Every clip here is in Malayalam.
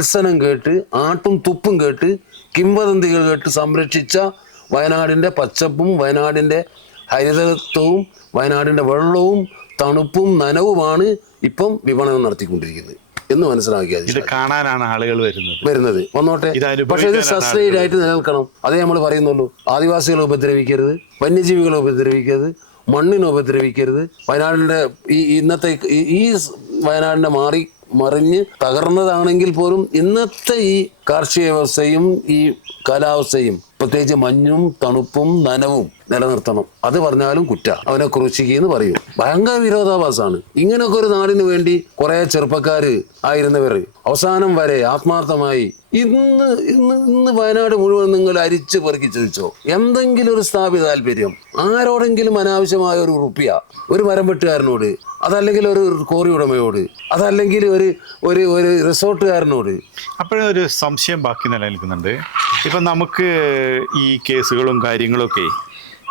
ഭത്സനം കേട്ട് ആട്ടും തുപ്പും കേട്ട് കിംവദന്തികൾ കേട്ട് സംരക്ഷിച്ച വയനാടിൻ്റെ പച്ചപ്പും വയനാടിൻ്റെ ഹരിതത്വവും വയനാടിൻ്റെ വെള്ളവും തണുപ്പും നനവുമാണ് ഇപ്പം വിപണനം നടത്തിക്കൊണ്ടിരിക്കുന്നത് എന്ന് മനസ്സിലാക്കിയാൽ ഇത് കാണാനാണ് ആളുകൾ വരുന്നത് വന്നോട്ടെ. പക്ഷെ ഇത് സസ്റ്റൈൻഡ് ആയിട്ട് നിലനിൽക്കണം. അതേ നമ്മൾ പറയുന്നുള്ളൂ. ആദിവാസികളെ ഉപദ്രവിക്കരുത്, വന്യജീവികളെ ഉപദ്രവിക്കരുത്, മണ്ണിനെ ഉപദ്രവിക്കരുത്. വയനാടിൻ്റെ ഇന്നത്തെ ഈ വയനാടിൻ്റെ മറിഞ്ഞ് തകർന്നതാണെങ്കിൽ പോലും ഇന്നത്തെ ഈ കാർഷിക വ്യവസ്ഥയും ഈ കാലാവസ്ഥയും പ്രത്യേകിച്ച് മഞ്ഞും തണുപ്പും നനവും നിലനിർത്തണം. അത് പറഞ്ഞാലും കുറ്റ അവനെ ക്രൂശിക്കുകയെന്ന് പറയും. ഭയങ്കര വിരോധാഭാസമാണ്. ഇങ്ങനെയൊക്കെ ഒരു നാടിന് വേണ്ടി കുറെ ചെറുപ്പക്കാര് ആയിരുന്നവർ അവസാനം വരെ ആത്മാർത്ഥമായി ഇന്ന് വയനാട് മുഴുവൻ നിങ്ങൾ അരിച്ചു പെറുക്കി ചോദിച്ചോ, എന്തെങ്കിലും ഒരു സ്ഥാപിത താല്പര്യം ആരോടെങ്കിലും അനാവശ്യമായ ഒരു റുപ്യ ഒരു മരം വെട്ടുകാരനോട്, അതല്ലെങ്കിൽ ഒരു കോറി ഉടമയോട്, അതല്ലെങ്കിൽ ഒരു റിസോർട്ടുകാരനോട്. അപ്പോഴൊരു സംശയം ബാക്കി നിലനിൽക്കുന്നുണ്ട്. ഇപ്പം നമുക്ക് ഈ കേസുകളും കാര്യങ്ങളൊക്കെ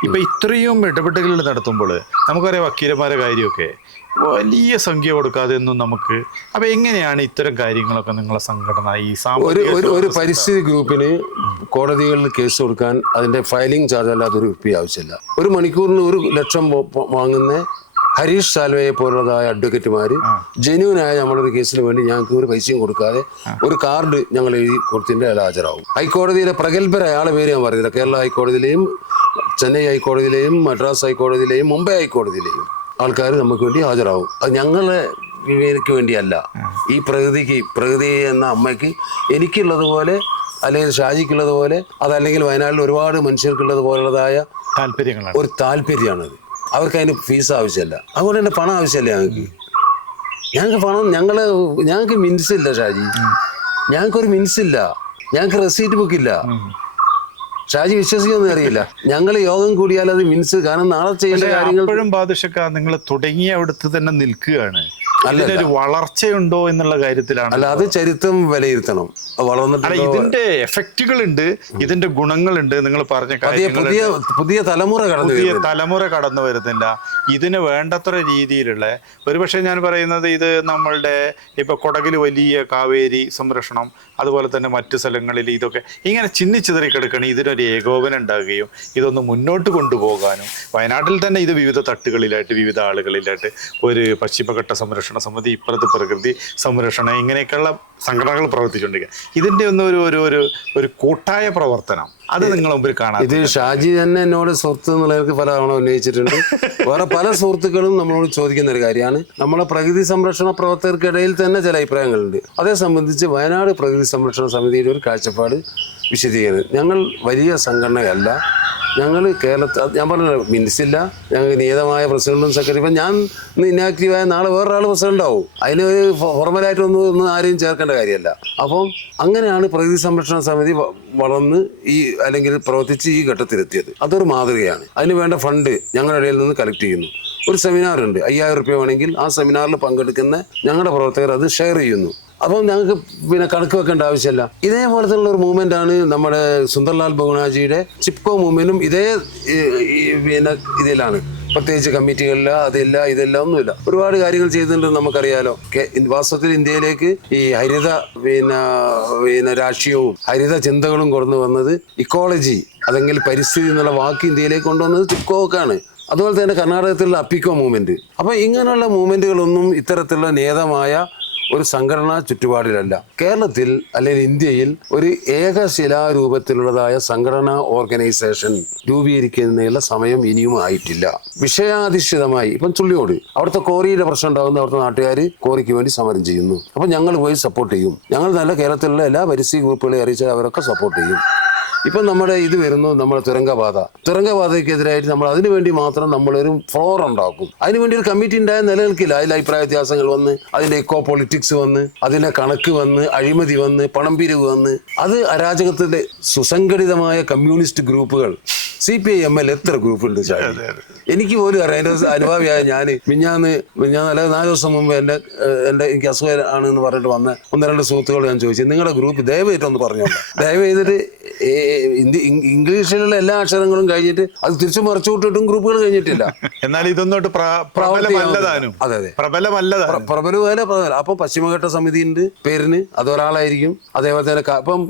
ഇപ്പം ഇത്രയും ഇടപെടലുകൾ നടത്തുമ്പോൾ നമുക്കറിയാം വക്കീലന്മാരെ കാര്യമൊക്കെ വലിയ സംഖ്യ കൊടുക്കാതെ ഒന്നും നമുക്ക്. അപ്പം എങ്ങനെയാണ് ഇത്തരം കാര്യങ്ങളൊക്കെ നിങ്ങളെ സംഘടന ഈ ഒരു പരിസ്ഥിതി ഗ്രൂപ്പിന് കോടതികളിൽ കേസ് കൊടുക്കാൻ അതിൻ്റെ ഫയലിംഗ് ചാർജ് അല്ലാതെ ഒരു റുപ്യ ആവശ്യമില്ല. ഒരു മണിക്കൂറിന് 1 ലക്ഷം വാങ്ങുന്ന ഹരീഷ് സാൽവയെ പോലുള്ളതായ അഡ്വക്കേറ്റുമാർ ജെന്യൂനായ നമ്മളൊരു കേസിന് വേണ്ടി ഞങ്ങൾക്ക് ഒരു പൈസയും കൊടുക്കാതെ ഒരു കാർഡ് ഞങ്ങൾ എഴുതി കൊടുത്തിൻ്റെ അയാൾ ഹാജരാകും. ഹൈക്കോടതിയിലെ പ്രഗത്ഭരായ ആളെ പേര് ഞാൻ പറയുന്നില്ല. കേരള ഹൈക്കോടതിയിലെയും ചെന്നൈ ഹൈക്കോടതിയിലെയും മദ്രാസ് ഹൈക്കോടതിയിലെയും മുംബൈ ഹൈക്കോടതിയിലെയും ആൾക്കാർ നമുക്ക് വേണ്ടി ഹാജരാകും. അത് ഞങ്ങളെ വിവേകയ്ക്ക് വേണ്ടിയല്ല. ഈ പ്രകൃതി എന്ന അമ്മയ്ക്ക് എനിക്കുള്ളതുപോലെ അല്ലെങ്കിൽ ഷാജിക്കുള്ളതുപോലെ അതല്ലെങ്കിൽ വയനാട്ടിൽ ഒരുപാട് മനുഷ്യർക്കുള്ളത് പോലുള്ളതായ താല്പര്യങ്ങളാണ്. ഒരു താല്പര്യമാണത്. അവർക്ക് അതിന് ഫീസ് ആവശ്യമില്ല, അതുകൊണ്ട് തന്നെ പണം ആവശ്യമില്ല. ഞങ്ങൾക്ക് പണം ഞങ്ങൾക്ക് മിൻസില്ല ഷാജി, ഞങ്ങൾക്കൊരു മിൻസില്ല, ഞങ്ങൾക്ക് റെസീറ്റ് ബുക്കില്ല. ഷാജി വിശ്വസിക്കൊന്നും അറിയില്ല. ഞങ്ങൾ യോഗം കൂടിയാൽ അത് മിൻസ്, കാരണം നാളെ ചെയ്യേണ്ട കാര്യങ്ങൾ ഇപ്പോഴും ബാദുഷക്ക നിങ്ങൾ തുടങ്ങിയ അവിടുത്തെ തന്നെ നിൽക്കുകയാണ്. അതിനൊരു വളർച്ചയുണ്ടോ എന്നുള്ള കാര്യത്തിലാണ്. അല്ല, അത് ചരിത്രം വിലയിരുത്തണം. വളർന്നിട്ട് ഇതിന്റെ എഫക്റ്റുകളുണ്ട്, ഇതിന്റെ ഗുണങ്ങളുണ്ട്. നിങ്ങൾ പറഞ്ഞ പുതിയ തലമുറ കടന്നു വരുന്നില്ല. ഇതിന് വേണ്ടത്ര രീതിയിലുള്ള ഒരുപക്ഷെ ഞാൻ പറയുന്നത് ഇത് നമ്മളുടെ ഇപ്പൊ കൊടകിൽ വലിയ കാവേരി സംരക്ഷണം, അതുപോലെ തന്നെ മറ്റു സ്ഥലങ്ങളിൽ ഇതൊക്കെ ഇങ്ങനെ ചിന്നിച്ചിതറി കിടക്കണം. ഇതിനൊരു ഏകോപനം ഉണ്ടാകുകയും ഇതൊന്ന് മുന്നോട്ട് കൊണ്ടുപോകാനും വയനാട്ടിൽ തന്നെ ഇത് വിവിധ തട്ടുകളിലായിട്ട് വിവിധ ആളുകളിലായിട്ട് ഒരു പശ്ചിമഘട്ട സംരക്ഷണ സമിതി, ഇപ്പുറത്ത് പ്രകൃതി സംരക്ഷണം, ഇങ്ങനെയൊക്കെയുള്ള സംഘടനകൾ പ്രവർത്തിച്ചുകൊണ്ടിരിക്കുക. ഇതിന്റെ ഒന്നും ഒരു കൂട്ടായ പ്രവർത്തനം അത് നിങ്ങൾ മുമ്പിൽ കാണാം. ഇത് ഷാജി തന്നെ എന്നോട് സുഹൃത്ത് എന്നുള്ളവർക്ക് പല തവണ ഉന്നയിച്ചിട്ടുണ്ട്. വേറെ പല സുഹൃത്തുക്കളും നമ്മളോട് ചോദിക്കുന്ന ഒരു കാര്യമാണ്. നമ്മളെ പ്രകൃതി സംരക്ഷണ പ്രവർത്തകർക്കിടയിൽ തന്നെ ചില അഭിപ്രായങ്ങളുണ്ട്. അതേ സംബന്ധിച്ച് വയനാട് പ്രകൃതി സംരക്ഷണ സമിതിയുടെ ഒരു കാഴ്ചപ്പാട് വിശദീകരിക്കുന്നത്, ഞങ്ങൾ വലിയ സംഘടനയല്ല. ഞങ്ങൾ കേരളത്തിൽ, ഞാൻ പറഞ്ഞ മിനിസില്ല, ഞങ്ങൾക്ക് നിയതമായ പ്രസിഡന്റും സെക്രട്ടറി. ഇപ്പം ഞാൻ ഇന്നാക്റ്റീവായ നാളെ വേറൊരാൾ പ്രസിഡന്റ് ആവും. അതിന് ഫോർമലായിട്ടൊന്നും ആരെയും ചേർക്കേണ്ട കാര്യമല്ല. അപ്പം അങ്ങനെയാണ് പ്രകൃതി സംരക്ഷണ സമിതി വളർന്ന് അല്ലെങ്കിൽ പ്രവർത്തിച്ച് ഈ ഘട്ടത്തിലെത്തിയത്. അതൊരു മാതൃകയാണ്. അതിന് വേണ്ട ഫണ്ട് ഞങ്ങളുടെ ഇടയിൽ നിന്ന് കളക്ട് ചെയ്യുന്നു. ഒരു സെമിനാറുണ്ട്, 5000 രൂപ വേണമെങ്കിൽ ആ സെമിനാറിൽ പങ്കെടുക്കുന്ന ഞങ്ങളുടെ പ്രവർത്തകർ അത് ഷെയർ ചെയ്യുന്നു. അപ്പം ഞങ്ങൾക്ക് കണക്ക് വെക്കേണ്ട ആവശ്യമില്ല. ഇതേപോലത്തെ ഒരു മൂവ്മെന്റ് ആണ് നമ്മുടെ സുന്ദർലാൽ ബഹുനാജിയുടെ ചിപ്കോ മൂവ്മെന്റും. ഇതേ ഇതിലാണ്, പ്രത്യേകിച്ച് കമ്മിറ്റികളില്ല, അതില്ല, ഇതെല്ല ഒന്നുമില്ല. ഒരുപാട് കാര്യങ്ങൾ ചെയ്തിട്ടുണ്ട്, നമുക്കറിയാലോ. വാസ്തവത്തിൽ ഇന്ത്യയിലേക്ക് ഈ ഹരിത രാഷ്ട്രീയവും ഹരിത ചിന്തകളും കൊണ്ടു വന്നത് ഇക്കോളജി, അല്ലെങ്കിൽ പരിസ്ഥിതി എന്നുള്ള വാക്ക് ഇന്ത്യയിലേക്ക് കൊണ്ടുവന്നത് ചിപ്കോക്കാണ്. അതുപോലെ തന്നെ കർണാടകത്തിലുള്ള അപ്പിക്കോ മൂവ്മെന്റ്. അപ്പൊ ഇങ്ങനെയുള്ള മൂവ്മെന്റുകളൊന്നും ഇത്തരത്തിലുള്ള നിയതമായ ഒരു സംഘടനാ ചുറ്റുപാടിലല്ല. കേരളത്തിൽ അല്ലെങ്കിൽ ഇന്ത്യയിൽ ഒരു ഏകശിലാരൂപത്തിലുള്ളതായ സംഘടനാ ഓർഗനൈസേഷൻ രൂപീകരിക്കുന്നതിനുള്ള സമയം ഇനിയും ആയിട്ടില്ല. വിഷയാധിഷ്ഠിതമായി ഇപ്പം ചുള്ളിയോട് അവിടുത്തെ കോറിയുടെ പ്രശ്നം ഉണ്ടാകുന്ന അവിടുത്തെ നാട്ടുകാർ കോറിക്ക് വേണ്ടി സമരം ചെയ്യുന്നു. അപ്പം ഞങ്ങൾ പോയി സപ്പോർട്ട് ചെയ്യും. ഞങ്ങൾ നല്ല കേരളത്തിലുള്ള എല്ലാ പരിസ്ഥിതി ഗ്രൂപ്പുകളെ അറിയിച്ചാൽ അവരൊക്കെ സപ്പോർട്ട് ചെയ്യും. ഇപ്പം നമ്മുടെ ഇത് വരുന്നു, നമ്മുടെ തുരങ്കപാതയ്ക്കെതിരായിട്ട് നമ്മൾ അതിനു വേണ്ടി മാത്രം നമ്മളൊരു ഫ്ലോർ ഉണ്ടാക്കും. അതിനുവേണ്ടി ഒരു കമ്മിറ്റി ഉണ്ടായാൽ നിലനിൽക്കില്ല. അതിൽ അഭിപ്രായ വ്യത്യാസങ്ങൾ വന്ന്, അതിൻ്റെ എക്കോ പൊളിറ്റിക്സ് വന്ന്, അതിൻ്റെ കണക്ക് വന്ന്, അഴിമതി വന്ന്, പണം പിരിവ് വന്ന്, അത് അരാജകത്തിൻ്റെ സുസംഘടിതമായ കമ്മ്യൂണിസ്റ്റ് ഗ്രൂപ്പുകൾ CPIM എത്ര ഗ്രൂപ്പുണ്ട്? എനിക്ക് പോലും അറിയാം. എൻ്റെ അനുഭാവിയായ ഞാൻ മിഞ്ഞാന്ന് അല്ല 4 ദിവസം മുമ്പ് എനിക്ക് അസുഖം ആണെന്ന് പറഞ്ഞിട്ട് വന്ന 1-2 സുഹൃത്തുക്കൾ ഞാൻ ചോദിച്ചു, നിങ്ങളുടെ ഗ്രൂപ്പ് ദയവായിട്ടൊന്ന് പറഞ്ഞോളൂ, ദയവ് ചെയ്തിട്ട് ഇംഗ്ലീഷിലുള്ള എല്ലാ അക്ഷരങ്ങളും കഴിഞ്ഞിട്ട് അത് തിരിച്ചു മറിച്ചു വിട്ടിട്ടും ഗ്രൂപ്പുകൾ കഴിഞ്ഞിട്ടില്ല. എന്നാൽ ഇതൊന്നോട്ട് പ്രബലമല്ലതാനും. അതെ അതെ, പ്രബലമല്ലതാനും. പ്രബലമല്ല. അപ്പൊ പശ്ചിമഘട്ട സമിതി ഉണ്ട് പേരിന്, അതൊരാളായിരിക്കും. അതേപോലെ തന്നെ ഇപ്പം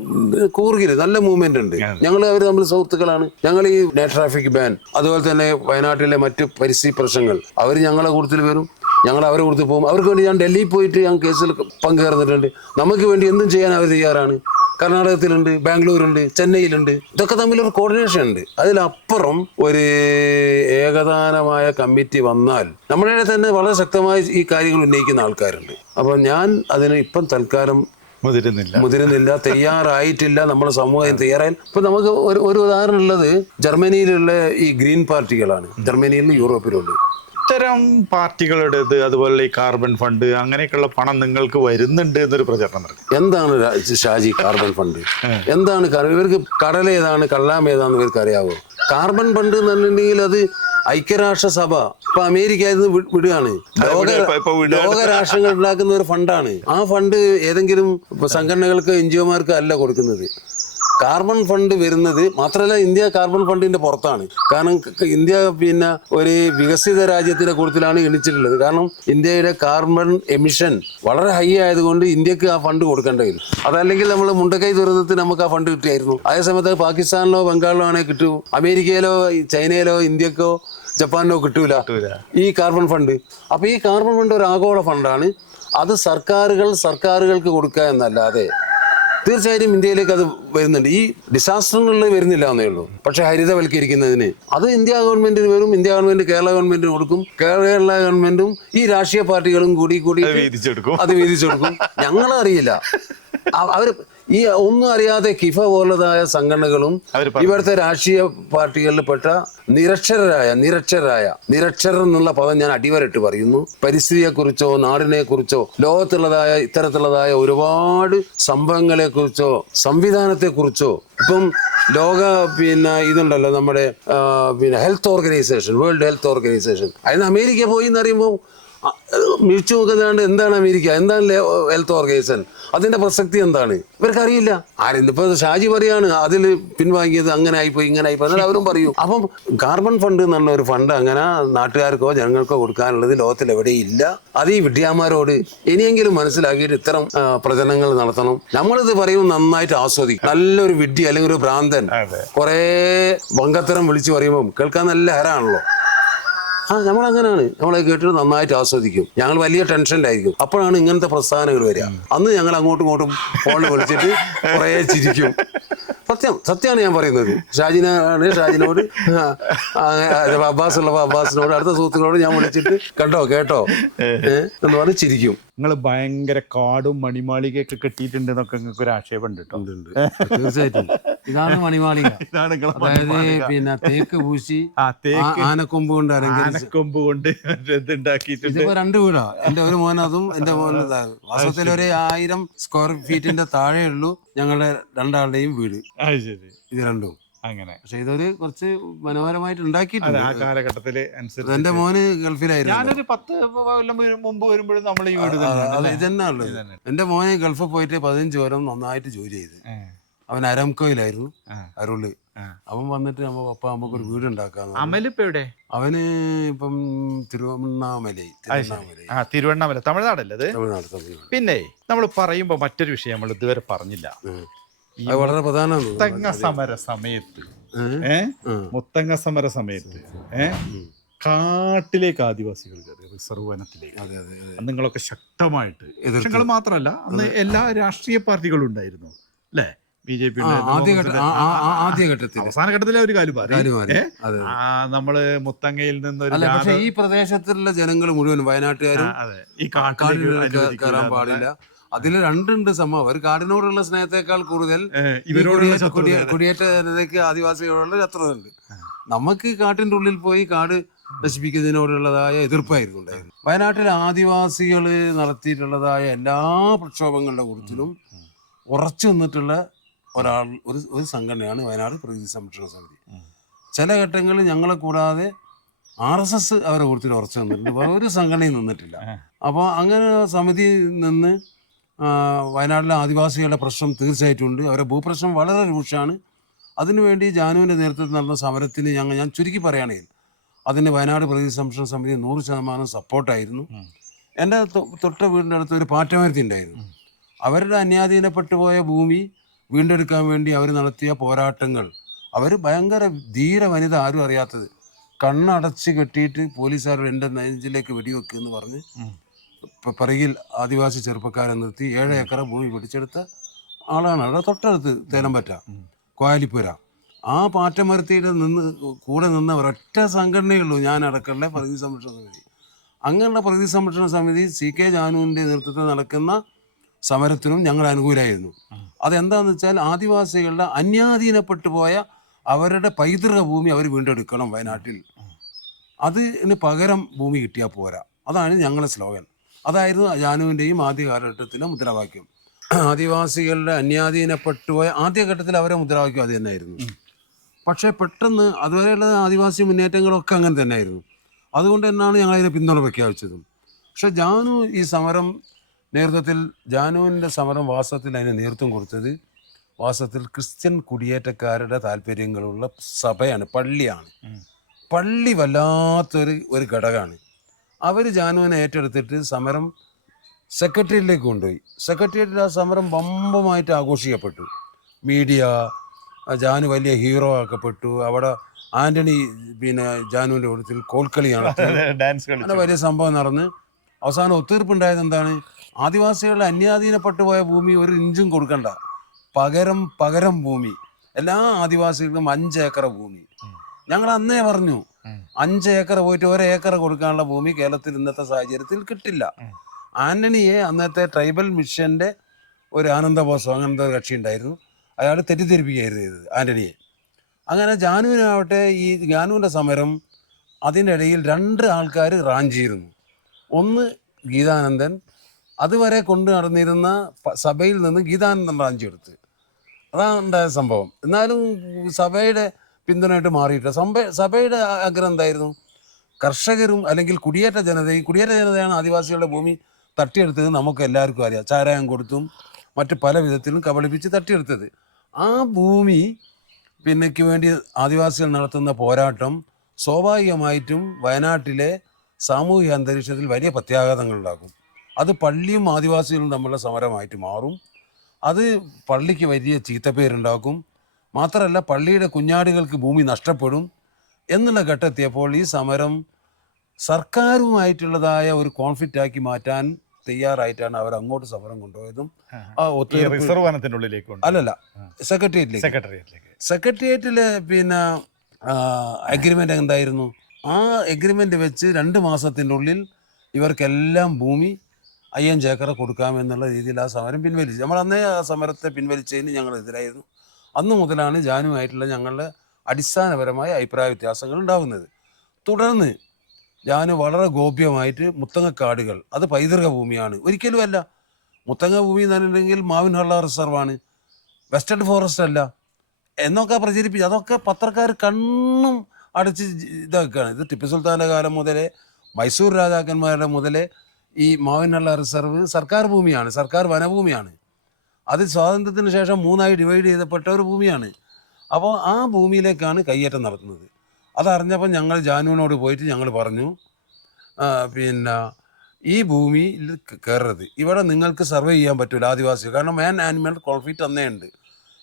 കൂർഗില് നല്ല മൂവ്മെന്റ് ഉണ്ട്. ഞങ്ങൾ അവർ തമ്മിൽ സുഹൃത്തുക്കളാണ്. ഞങ്ങൾ ഈ നൈറ്റ് ട്രാഫിക് ബാൻ, അതുപോലെ തന്നെ വയനാട്ടിലെ മറ്റ് പരിസ്ഥിതി പ്രശ്നങ്ങൾ, അവർ ഞങ്ങളെ കൂട്ടത്തിൽ വരും, ഞങ്ങൾ അവരെ കൊടുത്ത് പോകും. അവർക്ക് വേണ്ടി ഞാൻ ഡൽഹിയിൽ പോയിട്ട് ഞാൻ കേസിൽ പങ്കുചേർന്നിട്ടുണ്ട്. നമുക്ക് വേണ്ടി എന്തും ചെയ്യാൻ അവർ തയ്യാറാണ്. കർണാടകത്തിലുണ്ട്, ബാംഗ്ലൂരുണ്ട്, ചെന്നൈയിലുണ്ട്. ഇതൊക്കെ തമ്മിലൊരു കോർഡിനേഷൻ ഉണ്ട്. അതിലപ്പുറം ഒരു ഏകദാനമായ കമ്മിറ്റി വന്നാൽ നമ്മുടെ തന്നെ വളരെ ശക്തമായി ഈ കാര്യങ്ങൾ ഉന്നയിക്കുന്ന ആൾക്കാരുണ്ട്. അപ്പോൾ ഞാൻ അതിന് ഇപ്പം തൽക്കാലം മുതിരുന്നില്ല, തയ്യാറായിട്ടില്ല. നമ്മുടെ സമൂഹം തയ്യാറായി. ഇപ്പൊ നമുക്ക് ഒരു ഉദാഹരണം ഉള്ളത് ജർമ്മനിയിലുള്ള ഈ ഗ്രീൻ പാർട്ടികളാണ്. ജർമ്മനിയിലും യൂറോപ്പിലുണ്ട്. ഇത്തരം പാർട്ടികളുടേത് അതുപോലെ ഈ കാർബൺ ഫണ്ട് അങ്ങനെയൊക്കെയുള്ള പണം നിങ്ങൾക്ക് വരുന്നുണ്ട് എന്നൊരു പ്രചരണം നടക്കും. എന്താണ് ഷാജി കാർബൺ ഫണ്ട്? എന്താണ് ഇവർക്ക് കടൽ ഏതാണ് കള്ളാം ഏതാന്ന് ഇവർക്ക് അറിയാവോ? കാർബൺ ഫണ്ട് എന്ന് പറഞ്ഞിട്ടുണ്ടെങ്കിൽ അത് ഐക്യരാഷ്ട്രസഭ ഇപ്പൊ അമേരിക്ക വിടുകയാണ്. ലോകരാഷ്ട്രങ്ങൾ ഉണ്ടാക്കുന്ന ഒരു ഫണ്ടാണ്. ആ ഫണ്ട് ഏതെങ്കിലും സംഘടനകൾക്ക് NGOമാർക്ക് അല്ല കൊടുക്കുന്നത്. കാർബൺ ഫണ്ട് വരുന്നത് മാത്രമല്ല, ഇന്ത്യ കാർബൺ ഫണ്ടിന്റെ പുറത്താണ്. കാരണം ഇന്ത്യ പിന്നെ ഒരു വികസിത രാജ്യത്തിന്റെ കൂട്ടത്തിലാണ് എണിച്ചിട്ടുള്ളത്. കാരണം ഇന്ത്യയുടെ കാർബൺ എമിഷൻ വളരെ ഹൈ ആയതുകൊണ്ട് ഇന്ത്യക്ക് ആ ഫണ്ട് കൊടുക്കേണ്ടി വരും. അതല്ലെങ്കിൽ നമ്മൾ മുണ്ടക്കൈ ദുരന്തത്തിന് നമുക്ക് ആ ഫണ്ട് കിട്ടിയായിരുന്നു. അതേ സമയത്ത് പാകിസ്ഥാനിലോ ബംഗാളിലോ ആണെങ്കിൽ കിട്ടൂ. അമേരിക്കയിലോ ചൈനയിലോ ഇന്ത്യക്കോ ജപ്പാനിലോ കിട്ടൂല ഈ കാർബൺ ഫണ്ട്. അപ്പൊ ഈ കാർബൺ ഫണ്ട് ഒരു ആഗോള ഫണ്ടാണ്. അത് സർക്കാരുകൾക്ക് കൊടുക്കുക എന്നല്ലാതെ തീർച്ചയായും ഇന്ത്യയിലേക്ക് അത് വരുന്നുണ്ട്. ഈ ഡിസാസ്റ്ററിനുള്ളിൽ വരുന്നില്ല എന്നേ ഉള്ളൂ. പക്ഷെ ഹരിതവൽക്കരിക്കുന്നതിന് അത് ഇന്ത്യ ഗവൺമെന്റിന് വരും. ഇന്ത്യ ഗവൺമെന്റ് കേരള ഗവൺമെന്റിന് കൊടുക്കും. കേരള ഗവൺമെന്റും ഈ രാഷ്ട്രീയ പാർട്ടികളും കൂടി അത് വീതിച്ചെടുക്കും. ഞങ്ങളറിയില്ല. അവർ ഈ ഒന്നും അറിയാതെ കിഫ പോലതായ സംഘടനകളും ഇവിടുത്തെ രാഷ്ട്രീയ പാർട്ടികളിൽ പെട്ട നിരക്ഷരർ എന്നുള്ള പദം ഞാൻ അടിവരട്ട് പറയുന്നു. പരിസ്ഥിതിയെക്കുറിച്ചോ നാടിനെ കുറിച്ചോ ലോകത്തുള്ളതായ ഇത്തരത്തിലുള്ളതായ ഒരുപാട് സംഭവങ്ങളെ കുറിച്ചോ സംവിധാനത്തെ കുറിച്ചോ ഇപ്പം ലോക ഇതുണ്ടല്ലോ നമ്മുടെ health organisation, world health organisation, അതിന് അമേരിക്ക പോയി എന്നറിയുമ്പോൾ മിഴിച്ചു നോക്കുന്നതാണ്ട് എന്താണ് അമേരിക്ക, എന്താണ് ഹെൽത്ത് ഓർഗനൈസേഷൻ, അതിന്റെ പ്രസക്തി എന്താണ് ഇവർക്കറിയില്ല. ആരെന്നിപ്പോ ഷാജി പറയാണ് അതിൽ പിൻവാങ്ങിയത് അങ്ങനെ ആയിപ്പോയി ഇങ്ങനെ ആയിപ്പോയി എന്നാൽ അവരും പറയൂ. അപ്പം കാർബൺ ഫണ്ട് എന്ന് പറഞ്ഞ ഒരു ഫണ്ട് അങ്ങനെ നാട്ടുകാർക്കോ ജനങ്ങൾക്കോ കൊടുക്കാനുള്ളത് ലോകത്തിൽ എവിടെയും ഇല്ല. അത് ഈ വിദ്യാമാരോട് ഇനിയെങ്കിലും മനസ്സിലാക്കിയിട്ട് ഇത്തരം പ്രചരണങ്ങൾ നടത്തണം. നമ്മളിത് പറയും നന്നായിട്ട് ആസ്വദിക്കും. നല്ലൊരു വിഡ്ഢി അല്ലെങ്കിൽ ഒരു ഭ്രാന്തൻ കുറെ വങ്കത്തരം വിളിച്ചു പറയുമ്പോൾ കേൾക്കാൻ നല്ല ഹരാണല്ലോ. നമ്മളങ്ങനെയാണ്. നമ്മളെ കേട്ടിട്ട് നന്നായിട്ട് ആസ്വദിക്കും. ഞങ്ങൾ വലിയ ടെൻഷനിലായിരിക്കും. അപ്പോഴാണ് ഇങ്ങനത്തെ പ്രസ്താവനകൾ വരിക. അന്ന് ഞങ്ങൾ അങ്ങോട്ടും ഇങ്ങോട്ടും ഫോണിൽ വിളിച്ചിട്ട് കുറേ ചിരിക്കും. സത്യമാണ് ഞാൻ പറയുന്നത്. ഷാജിനോട് അബ്ബാസിനോട് അടുത്ത സുഹൃത്തുക്കളോട് ഞാൻ വിളിച്ചിട്ട് കേട്ടോ എന്ന് പറഞ്ഞ് ചിരിക്കും. നിങ്ങൾ ഭയങ്കര കാടും മണിമാളികയൊക്കെ കെട്ടിയിട്ടുണ്ട് എന്നൊക്കെ നിങ്ങൾക്ക് ഒരു ആക്ഷേപം ഉണ്ട് കേട്ടോ. തീർച്ചയായിട്ടും ഇതാണ് മണിമാളിക. അതായത് തേക്ക് പൂശി ആനക്കൊമ്പ് കൊണ്ട് ഇതിപ്പോ 2 വീടാ. എന്റെ ഒരു മോൻ അതും എന്റെ മോൻ വാസ്തവത്തിൽ ഒരു 1000 സ്ക്വയർ ഫീറ്റിന്റെ താഴെ ഉള്ളൂ ഞങ്ങളുടെ രണ്ടാളുടെയും വീട്. ഇത് രണ്ടും അങ്ങനെ. പക്ഷെ ഇതൊരു കുറച്ച് മനോഹരമായിട്ട് ഉണ്ടാക്കിയിട്ടുണ്ട് ആ കാലഘട്ടത്തില്. എന്റെ മോന് ഗൾഫിലായിരുന്നു. ഞാനൊരു 10 കൊല്ലം മുമ്പ് വരുമ്പോഴും നമ്മൾ ഈ വീട് ഇതന്നെയുള്ളത്. എന്റെ മോന് ഗൾഫിൽ പോയിട്ട് 15 കൊല്ലം നന്നായിട്ട് ജോലി ചെയ്ത്. അവൻ അരാംകോയിലായിരുന്നു, അരുള്. അവൻ വന്നിട്ട് നമുക്കൊരു വീട് ഉണ്ടാക്കാന്ന്. അവന് ഇപ്പം തിരുവണ്ണാമല തമിഴ്നാടല്ലേ? തമിഴ്നാട്. പിന്നെ നമ്മൾ പറയുമ്പോ മറ്റൊരു വിഷയം നമ്മൾ ഇതുവരെ പറഞ്ഞില്ല. വളരെ പ്രധാനമാണ്. മുത്തങ്ങ സമര സമയത്ത് കാട്ടിലേക്ക് ആദിവാസികൾ റിസർവ് വനത്തിലേക്ക് നിങ്ങളൊക്കെ ശക്തമായിട്ട് എതിർത്ത് മാത്രമല്ല, അന്ന് എല്ലാ രാഷ്ട്രീയ പാർട്ടികളും ഉണ്ടായിരുന്നു അല്ലേ? BJP ആദ്യഘട്ടത്തിൽ, അവസാന ഘട്ടത്തിലെ ഒരു കാര്യം നമ്മള് മുത്തങ്ങയിൽ നിന്ന് ഈ പ്രദേശത്തുള്ള ജനങ്ങൾ മുഴുവൻ വയനാട്ടുകാരും ഈ കാട്ടിൽ കയറാൻ പാടില്ല. അതിൽ 2 ഉണ്ട് സംഭവം. അവർ കാടിനോടുള്ള സ്നേഹത്തെക്കാൾ കൂടുതൽ കുടിയേറ്റ ജനതയ്ക്ക് ആദിവാസികളോടുള്ള ശത്രുതയുണ്ട്. നമുക്ക് കാട്ടിന്റെ ഉള്ളിൽ പോയി കാട് നശിപ്പിക്കുന്നതിനോടുള്ളതായ എതിർപ്പായിരുന്നു ഉണ്ടായിരുന്നു. വയനാട്ടിലെ ആദിവാസികൾ നടത്തിയിട്ടുള്ളതായ എല്ലാ പ്രക്ഷോഭങ്ങളുടെ കൂട്ടത്തിലും ഉറച്ചു നിന്നിട്ടുള്ള ഒരു സംഘടനയാണ് വയനാട് പ്രകൃതി സംരക്ഷണ സമിതി. ചില ഘട്ടങ്ങളിൽ ഞങ്ങളെ കൂടാതെ RSS അവരെ കൂട്ടത്തിൽ ഉറച്ചു നിന്നിട്ടുണ്ട്. ഒരു സംഘടനയും നിന്നിട്ടില്ല. അപ്പോൾ അങ്ങനെ സമിതി നിന്ന് വയനാട്ടിലെ ആദിവാസികളുടെ പ്രശ്നം തീർച്ചയായിട്ടും ഉണ്ട്. അവരുടെ ഭൂപ്രശ്നം വളരെ രൂക്ഷമാണ്. അതിനുവേണ്ടി ജാനുവിൻ്റെ നേതൃത്വത്തിൽ നടന്ന സമരത്തിന് ഞാൻ ചുരുക്കി പറയുകയാണെങ്കിൽ അതിന് വയനാട് പ്രകൃതി സംരക്ഷണ സമിതി 100% സപ്പോർട്ടായിരുന്നു. എൻ്റെ തൊട്ട വീടിൻ്റെ അടുത്ത് ഒരു പാറ്റമരത്തി ഉണ്ടായിരുന്നു. അവരുടെ അന്യാധീനപ്പെട്ടു പോയ ഭൂമി വീണ്ടെടുക്കാൻ വേണ്ടി അവർ നടത്തിയ പോരാട്ടങ്ങൾ, അവർ ഭയങ്കര ധീര വനിത, ആരും അറിയാത്തത്, കണ്ണടച്ച് കെട്ടിയിട്ട് പോലീസുകാരോട് എൻ്റെ നെഞ്ചിലേക്ക് വെടിവെക്കുമെന്ന് പറഞ്ഞ് പിറകിൽ ആദിവാസി ചെറുപ്പക്കാരെ നിർത്തി 7 ഏക്കർ ഭൂമി പിടിച്ചെടുത്ത ആളാണ്. അവിടെ തൊട്ടടുത്ത് തേലമ്പറ്റ കോയാലിപ്പുര. ആ പാറ്റമരത്തിയുടെ കൂടെ നിന്ന ഒരൊറ്റ സംഘടനയുള്ളൂ, ഞാൻ അടക്കമുള്ള പ്രകൃതി സംരക്ഷണ സമിതി. അങ്ങനെയുള്ള പ്രകൃതി സംരക്ഷണ സമിതി CK ജാനുവിൻ്റെ നേതൃത്വത്തിൽ നടക്കുന്ന സമരത്തിനും ഞങ്ങൾ അനുകൂലമായിരുന്നു. അതെന്താണെന്ന് വെച്ചാൽ ആദിവാസികളുടെ അന്യാധീനപ്പെട്ടു പോയ അവരുടെ പൈതൃക ഭൂമി അവർ വീണ്ടെടുക്കണം വയനാട്ടിൽ. അതിന് പകരം ഭൂമി കിട്ടിയാൽ പോരാ. അതാണ് ഞങ്ങളുടെ സ്ലോഗൻ. അതായിരുന്നു ജാനുവിൻ്റെയും ആദ്യ കാലഘട്ടത്തിലെ മുദ്രാവാക്യം. ആദിവാസികളുടെ അന്യാധീനപ്പെട്ടു പോയ ആദ്യഘട്ടത്തിൽ അവരെ മുദ്രാവാക്യം അത് തന്നെയായിരുന്നു. പക്ഷേ പെട്ടെന്ന് അതുവരെയുള്ള ആദിവാസി മുന്നേറ്റങ്ങളൊക്കെ അങ്ങനെ തന്നെയായിരുന്നു. അതുകൊണ്ട് തന്നെയാണ് ഞങ്ങളതിനെ പിന്തുണ പ്രഖ്യാപിച്ചതും. പക്ഷെ ജാനു ഈ സമരം ജാനുവിൻ്റെ സമരം വാസ്തവത്തിൽ അതിന് നേതൃത്വം കൊടുത്തത് വാസ്തവത്തിൽ ക്രിസ്ത്യൻ കുടിയേറ്റക്കാരുടെ താല്പര്യങ്ങളുള്ള സഭയാണ്, പള്ളിയാണ്. പള്ളി വല്ലാത്തൊരു ഘടകമാണ്. അവർ ജാനുവിനെ ഏറ്റെടുത്തിട്ട് സമരം സെക്രട്ടേറിയറ്റിലേക്ക് കൊണ്ടുപോയി. സെക്രട്ടേറിയറ്റിൽ ആ സമരം വമ്പമായിട്ട് ആഘോഷിക്കപ്പെട്ടു. മീഡിയ ജാനു വലിയ ഹീറോ ആക്കപ്പെട്ടു. അവിടെ ആൻ്റണി ജാനുവിൻ്റെ കൂട്ടത്തിൽ കോൽക്കളി നടത്തി, അങ്ങനെ വലിയ സംഭവം നടന്ന് അവസാനം ഒത്തീർപ്പുണ്ടായത് എന്താണ്? ആദിവാസികളുടെ അന്യാധീനപ്പെട്ടു പോയ ഭൂമി 1 ഇഞ്ചും കൊടുക്കണ്ട, പകരം ഭൂമി എല്ലാ ആദിവാസികൾക്കും 5 ഏക്കർ ഭൂമി. ഞങ്ങൾ അന്നേ പറഞ്ഞു 5 ഏക്കർ പോയിട്ട് 1 ഏക്കർ കൊടുക്കാനുള്ള ഭൂമി കേരളത്തിൽ ഇന്നത്തെ സാഹചര്യത്തിൽ കിട്ടില്ല. ആന്റണിയെ അന്നത്തെ ട്രൈബൽ മിഷന്റെ ഒരു ആനന്ദബോസോ അങ്ങനത്തെ ഒരു കക്ഷി ഉണ്ടായിരുന്നു, അയാൾ തെറ്റിദ്ധരിപ്പിക്കുകയായിരുന്നു ചെയ്തത് ആന്റണിയെ. അങ്ങനെ ജാനുവിനാവട്ടെ ഈ ജാനുവിൻ്റെ സമരം അതിൻ്റെ ഇടയിൽ 2 ആൾക്കാർ റാഞ്ചിയിരുന്നു. ഒന്ന് ഗീതാനന്ദൻ, അതുവരെ കൊണ്ടു നടന്നിരുന്ന സഭയിൽ നിന്ന് ഗീതാനന്ദൻ റാഞ്ചിയെടുത്ത്. അതാണ് ഉണ്ടായ സംഭവം. എന്നാലും സഭയുടെ പിന്തുണയായിട്ട് മാറിയിട്ട് സഭയുടെ ആഗ്രഹം എന്തായിരുന്നു? കർഷകരും അല്ലെങ്കിൽ കുടിയേറ്റ ജനതയാണ് ആദിവാസികളുടെ ഭൂമി തട്ടിയെടുത്തത്. നമുക്ക് എല്ലാവർക്കും അറിയാം, ചാരായം കൊടുത്തും മറ്റ് പല വിധത്തിലും കബളിപ്പിച്ച് തട്ടിയെടുത്തത്. ആ ഭൂമി പിന്നേക്ക് വേണ്ടി ആദിവാസികൾ നടത്തുന്ന പോരാട്ടം സ്വാഭാവികമായിട്ടും വയനാട്ടിലെ സാമൂഹിക അന്തരീക്ഷത്തിൽ വലിയ പ്രത്യാഘാതങ്ങൾ ഉണ്ടാക്കും. അത് പള്ളിയും ആദിവാസികളും തമ്മിലുള്ള സമരമായിട്ട് മാറും. അത് പള്ളിക്ക് വലിയ ചീത്തപ്പേരുണ്ടാക്കും. മാത്രമല്ല പള്ളിയുടെ കുഞ്ഞാടുകൾക്ക് ഭൂമി നഷ്ടപ്പെടും എന്നുള്ള ഘട്ടത്തിയപ്പോൾ ഈ സമരം സർക്കാരുമായിട്ടുള്ളതായ ഒരു കോൺഫ്ലിക്റ്റ് ആക്കി മാറ്റാൻ തയ്യാറായിട്ടാണ് അവർ അങ്ങോട്ട് സമരം കൊണ്ടുപോയതും. അല്ലല്ല, സെക്രട്ടേറിയറ്റിലെ അഗ്രിമെന്റ് എന്തായിരുന്നു? ആ അഗ്രിമെന്റ് വെച്ച് 2 മാസത്തിൻ്റെ ഉള്ളിൽ ഇവർക്കെല്ലാം ഭൂമി 5 ഏക്കർ കൊടുക്കാമെന്നുള്ള രീതിയിൽ ആ സമരം പിൻവലിച്ചു. നമ്മൾ അന്നേ ആ സമരത്തെ പിൻവലിച്ചതിന് ഞങ്ങൾ എതിരായിരുന്നു. അന്ന് മുതലാണ് ജാനുവായിട്ടുള്ള ഞങ്ങളുടെ അടിസ്ഥാനപരമായ അഭിപ്രായ വ്യത്യാസങ്ങൾ ഉണ്ടാകുന്നത്. തുടർന്ന് ജാനു വളരെ ഗോപ്യമായിട്ട് മുത്തങ്ങക്കാടുകൾ, അത് പൈതൃക ഭൂമിയാണ്, ഒരിക്കലും അല്ല. മുത്തങ്ങ ഭൂമി എന്ന് പറഞ്ഞിട്ടുണ്ടെങ്കിൽ മാവിൻഹള്ള റിസർവാണ്, വെസ്റ്റേൺ ഫോറസ്റ്റ് അല്ല എന്നൊക്കെ പ്രചരിപ്പിച്ചു. അതൊക്കെ പത്രക്കാർ കണ്ണും അടച്ച് ഇതാക്കുകയാണ്. ഇത് ടിപ്പു സുൽത്താൻ്റെ കാലം മുതലേ മൈസൂർ രാജാക്കന്മാരുടെ മുതലേ ഈ മാവിൻഹള്ള റിസർവ് സർക്കാർ ഭൂമിയാണ്, സർക്കാർ വനഭൂമിയാണ്. അത് സ്വാതന്ത്ര്യത്തിന് ശേഷം 3ആയി ഡിവൈഡ് ചെയ്തപ്പെട്ട ഒരു ഭൂമിയാണ്. അപ്പോൾ ആ ഭൂമിയിലേക്കാണ് കയ്യേറ്റം നടത്തുന്നത്. അതറിഞ്ഞപ്പോൾ ഞങ്ങൾ ജാനുവിനോട് പോയിട്ട് ഞങ്ങൾ പറഞ്ഞു, ഈ ഭൂമിയിൽ കയറരുത്, ഇവിടെ നിങ്ങൾക്ക് സർവേ ചെയ്യാൻ പറ്റില്ല ആദിവാസികൾ, കാരണം മാൻ ആനിമൽ കോൺഫ്ലിക്റ്റ് അന്നേ ഉണ്ട്.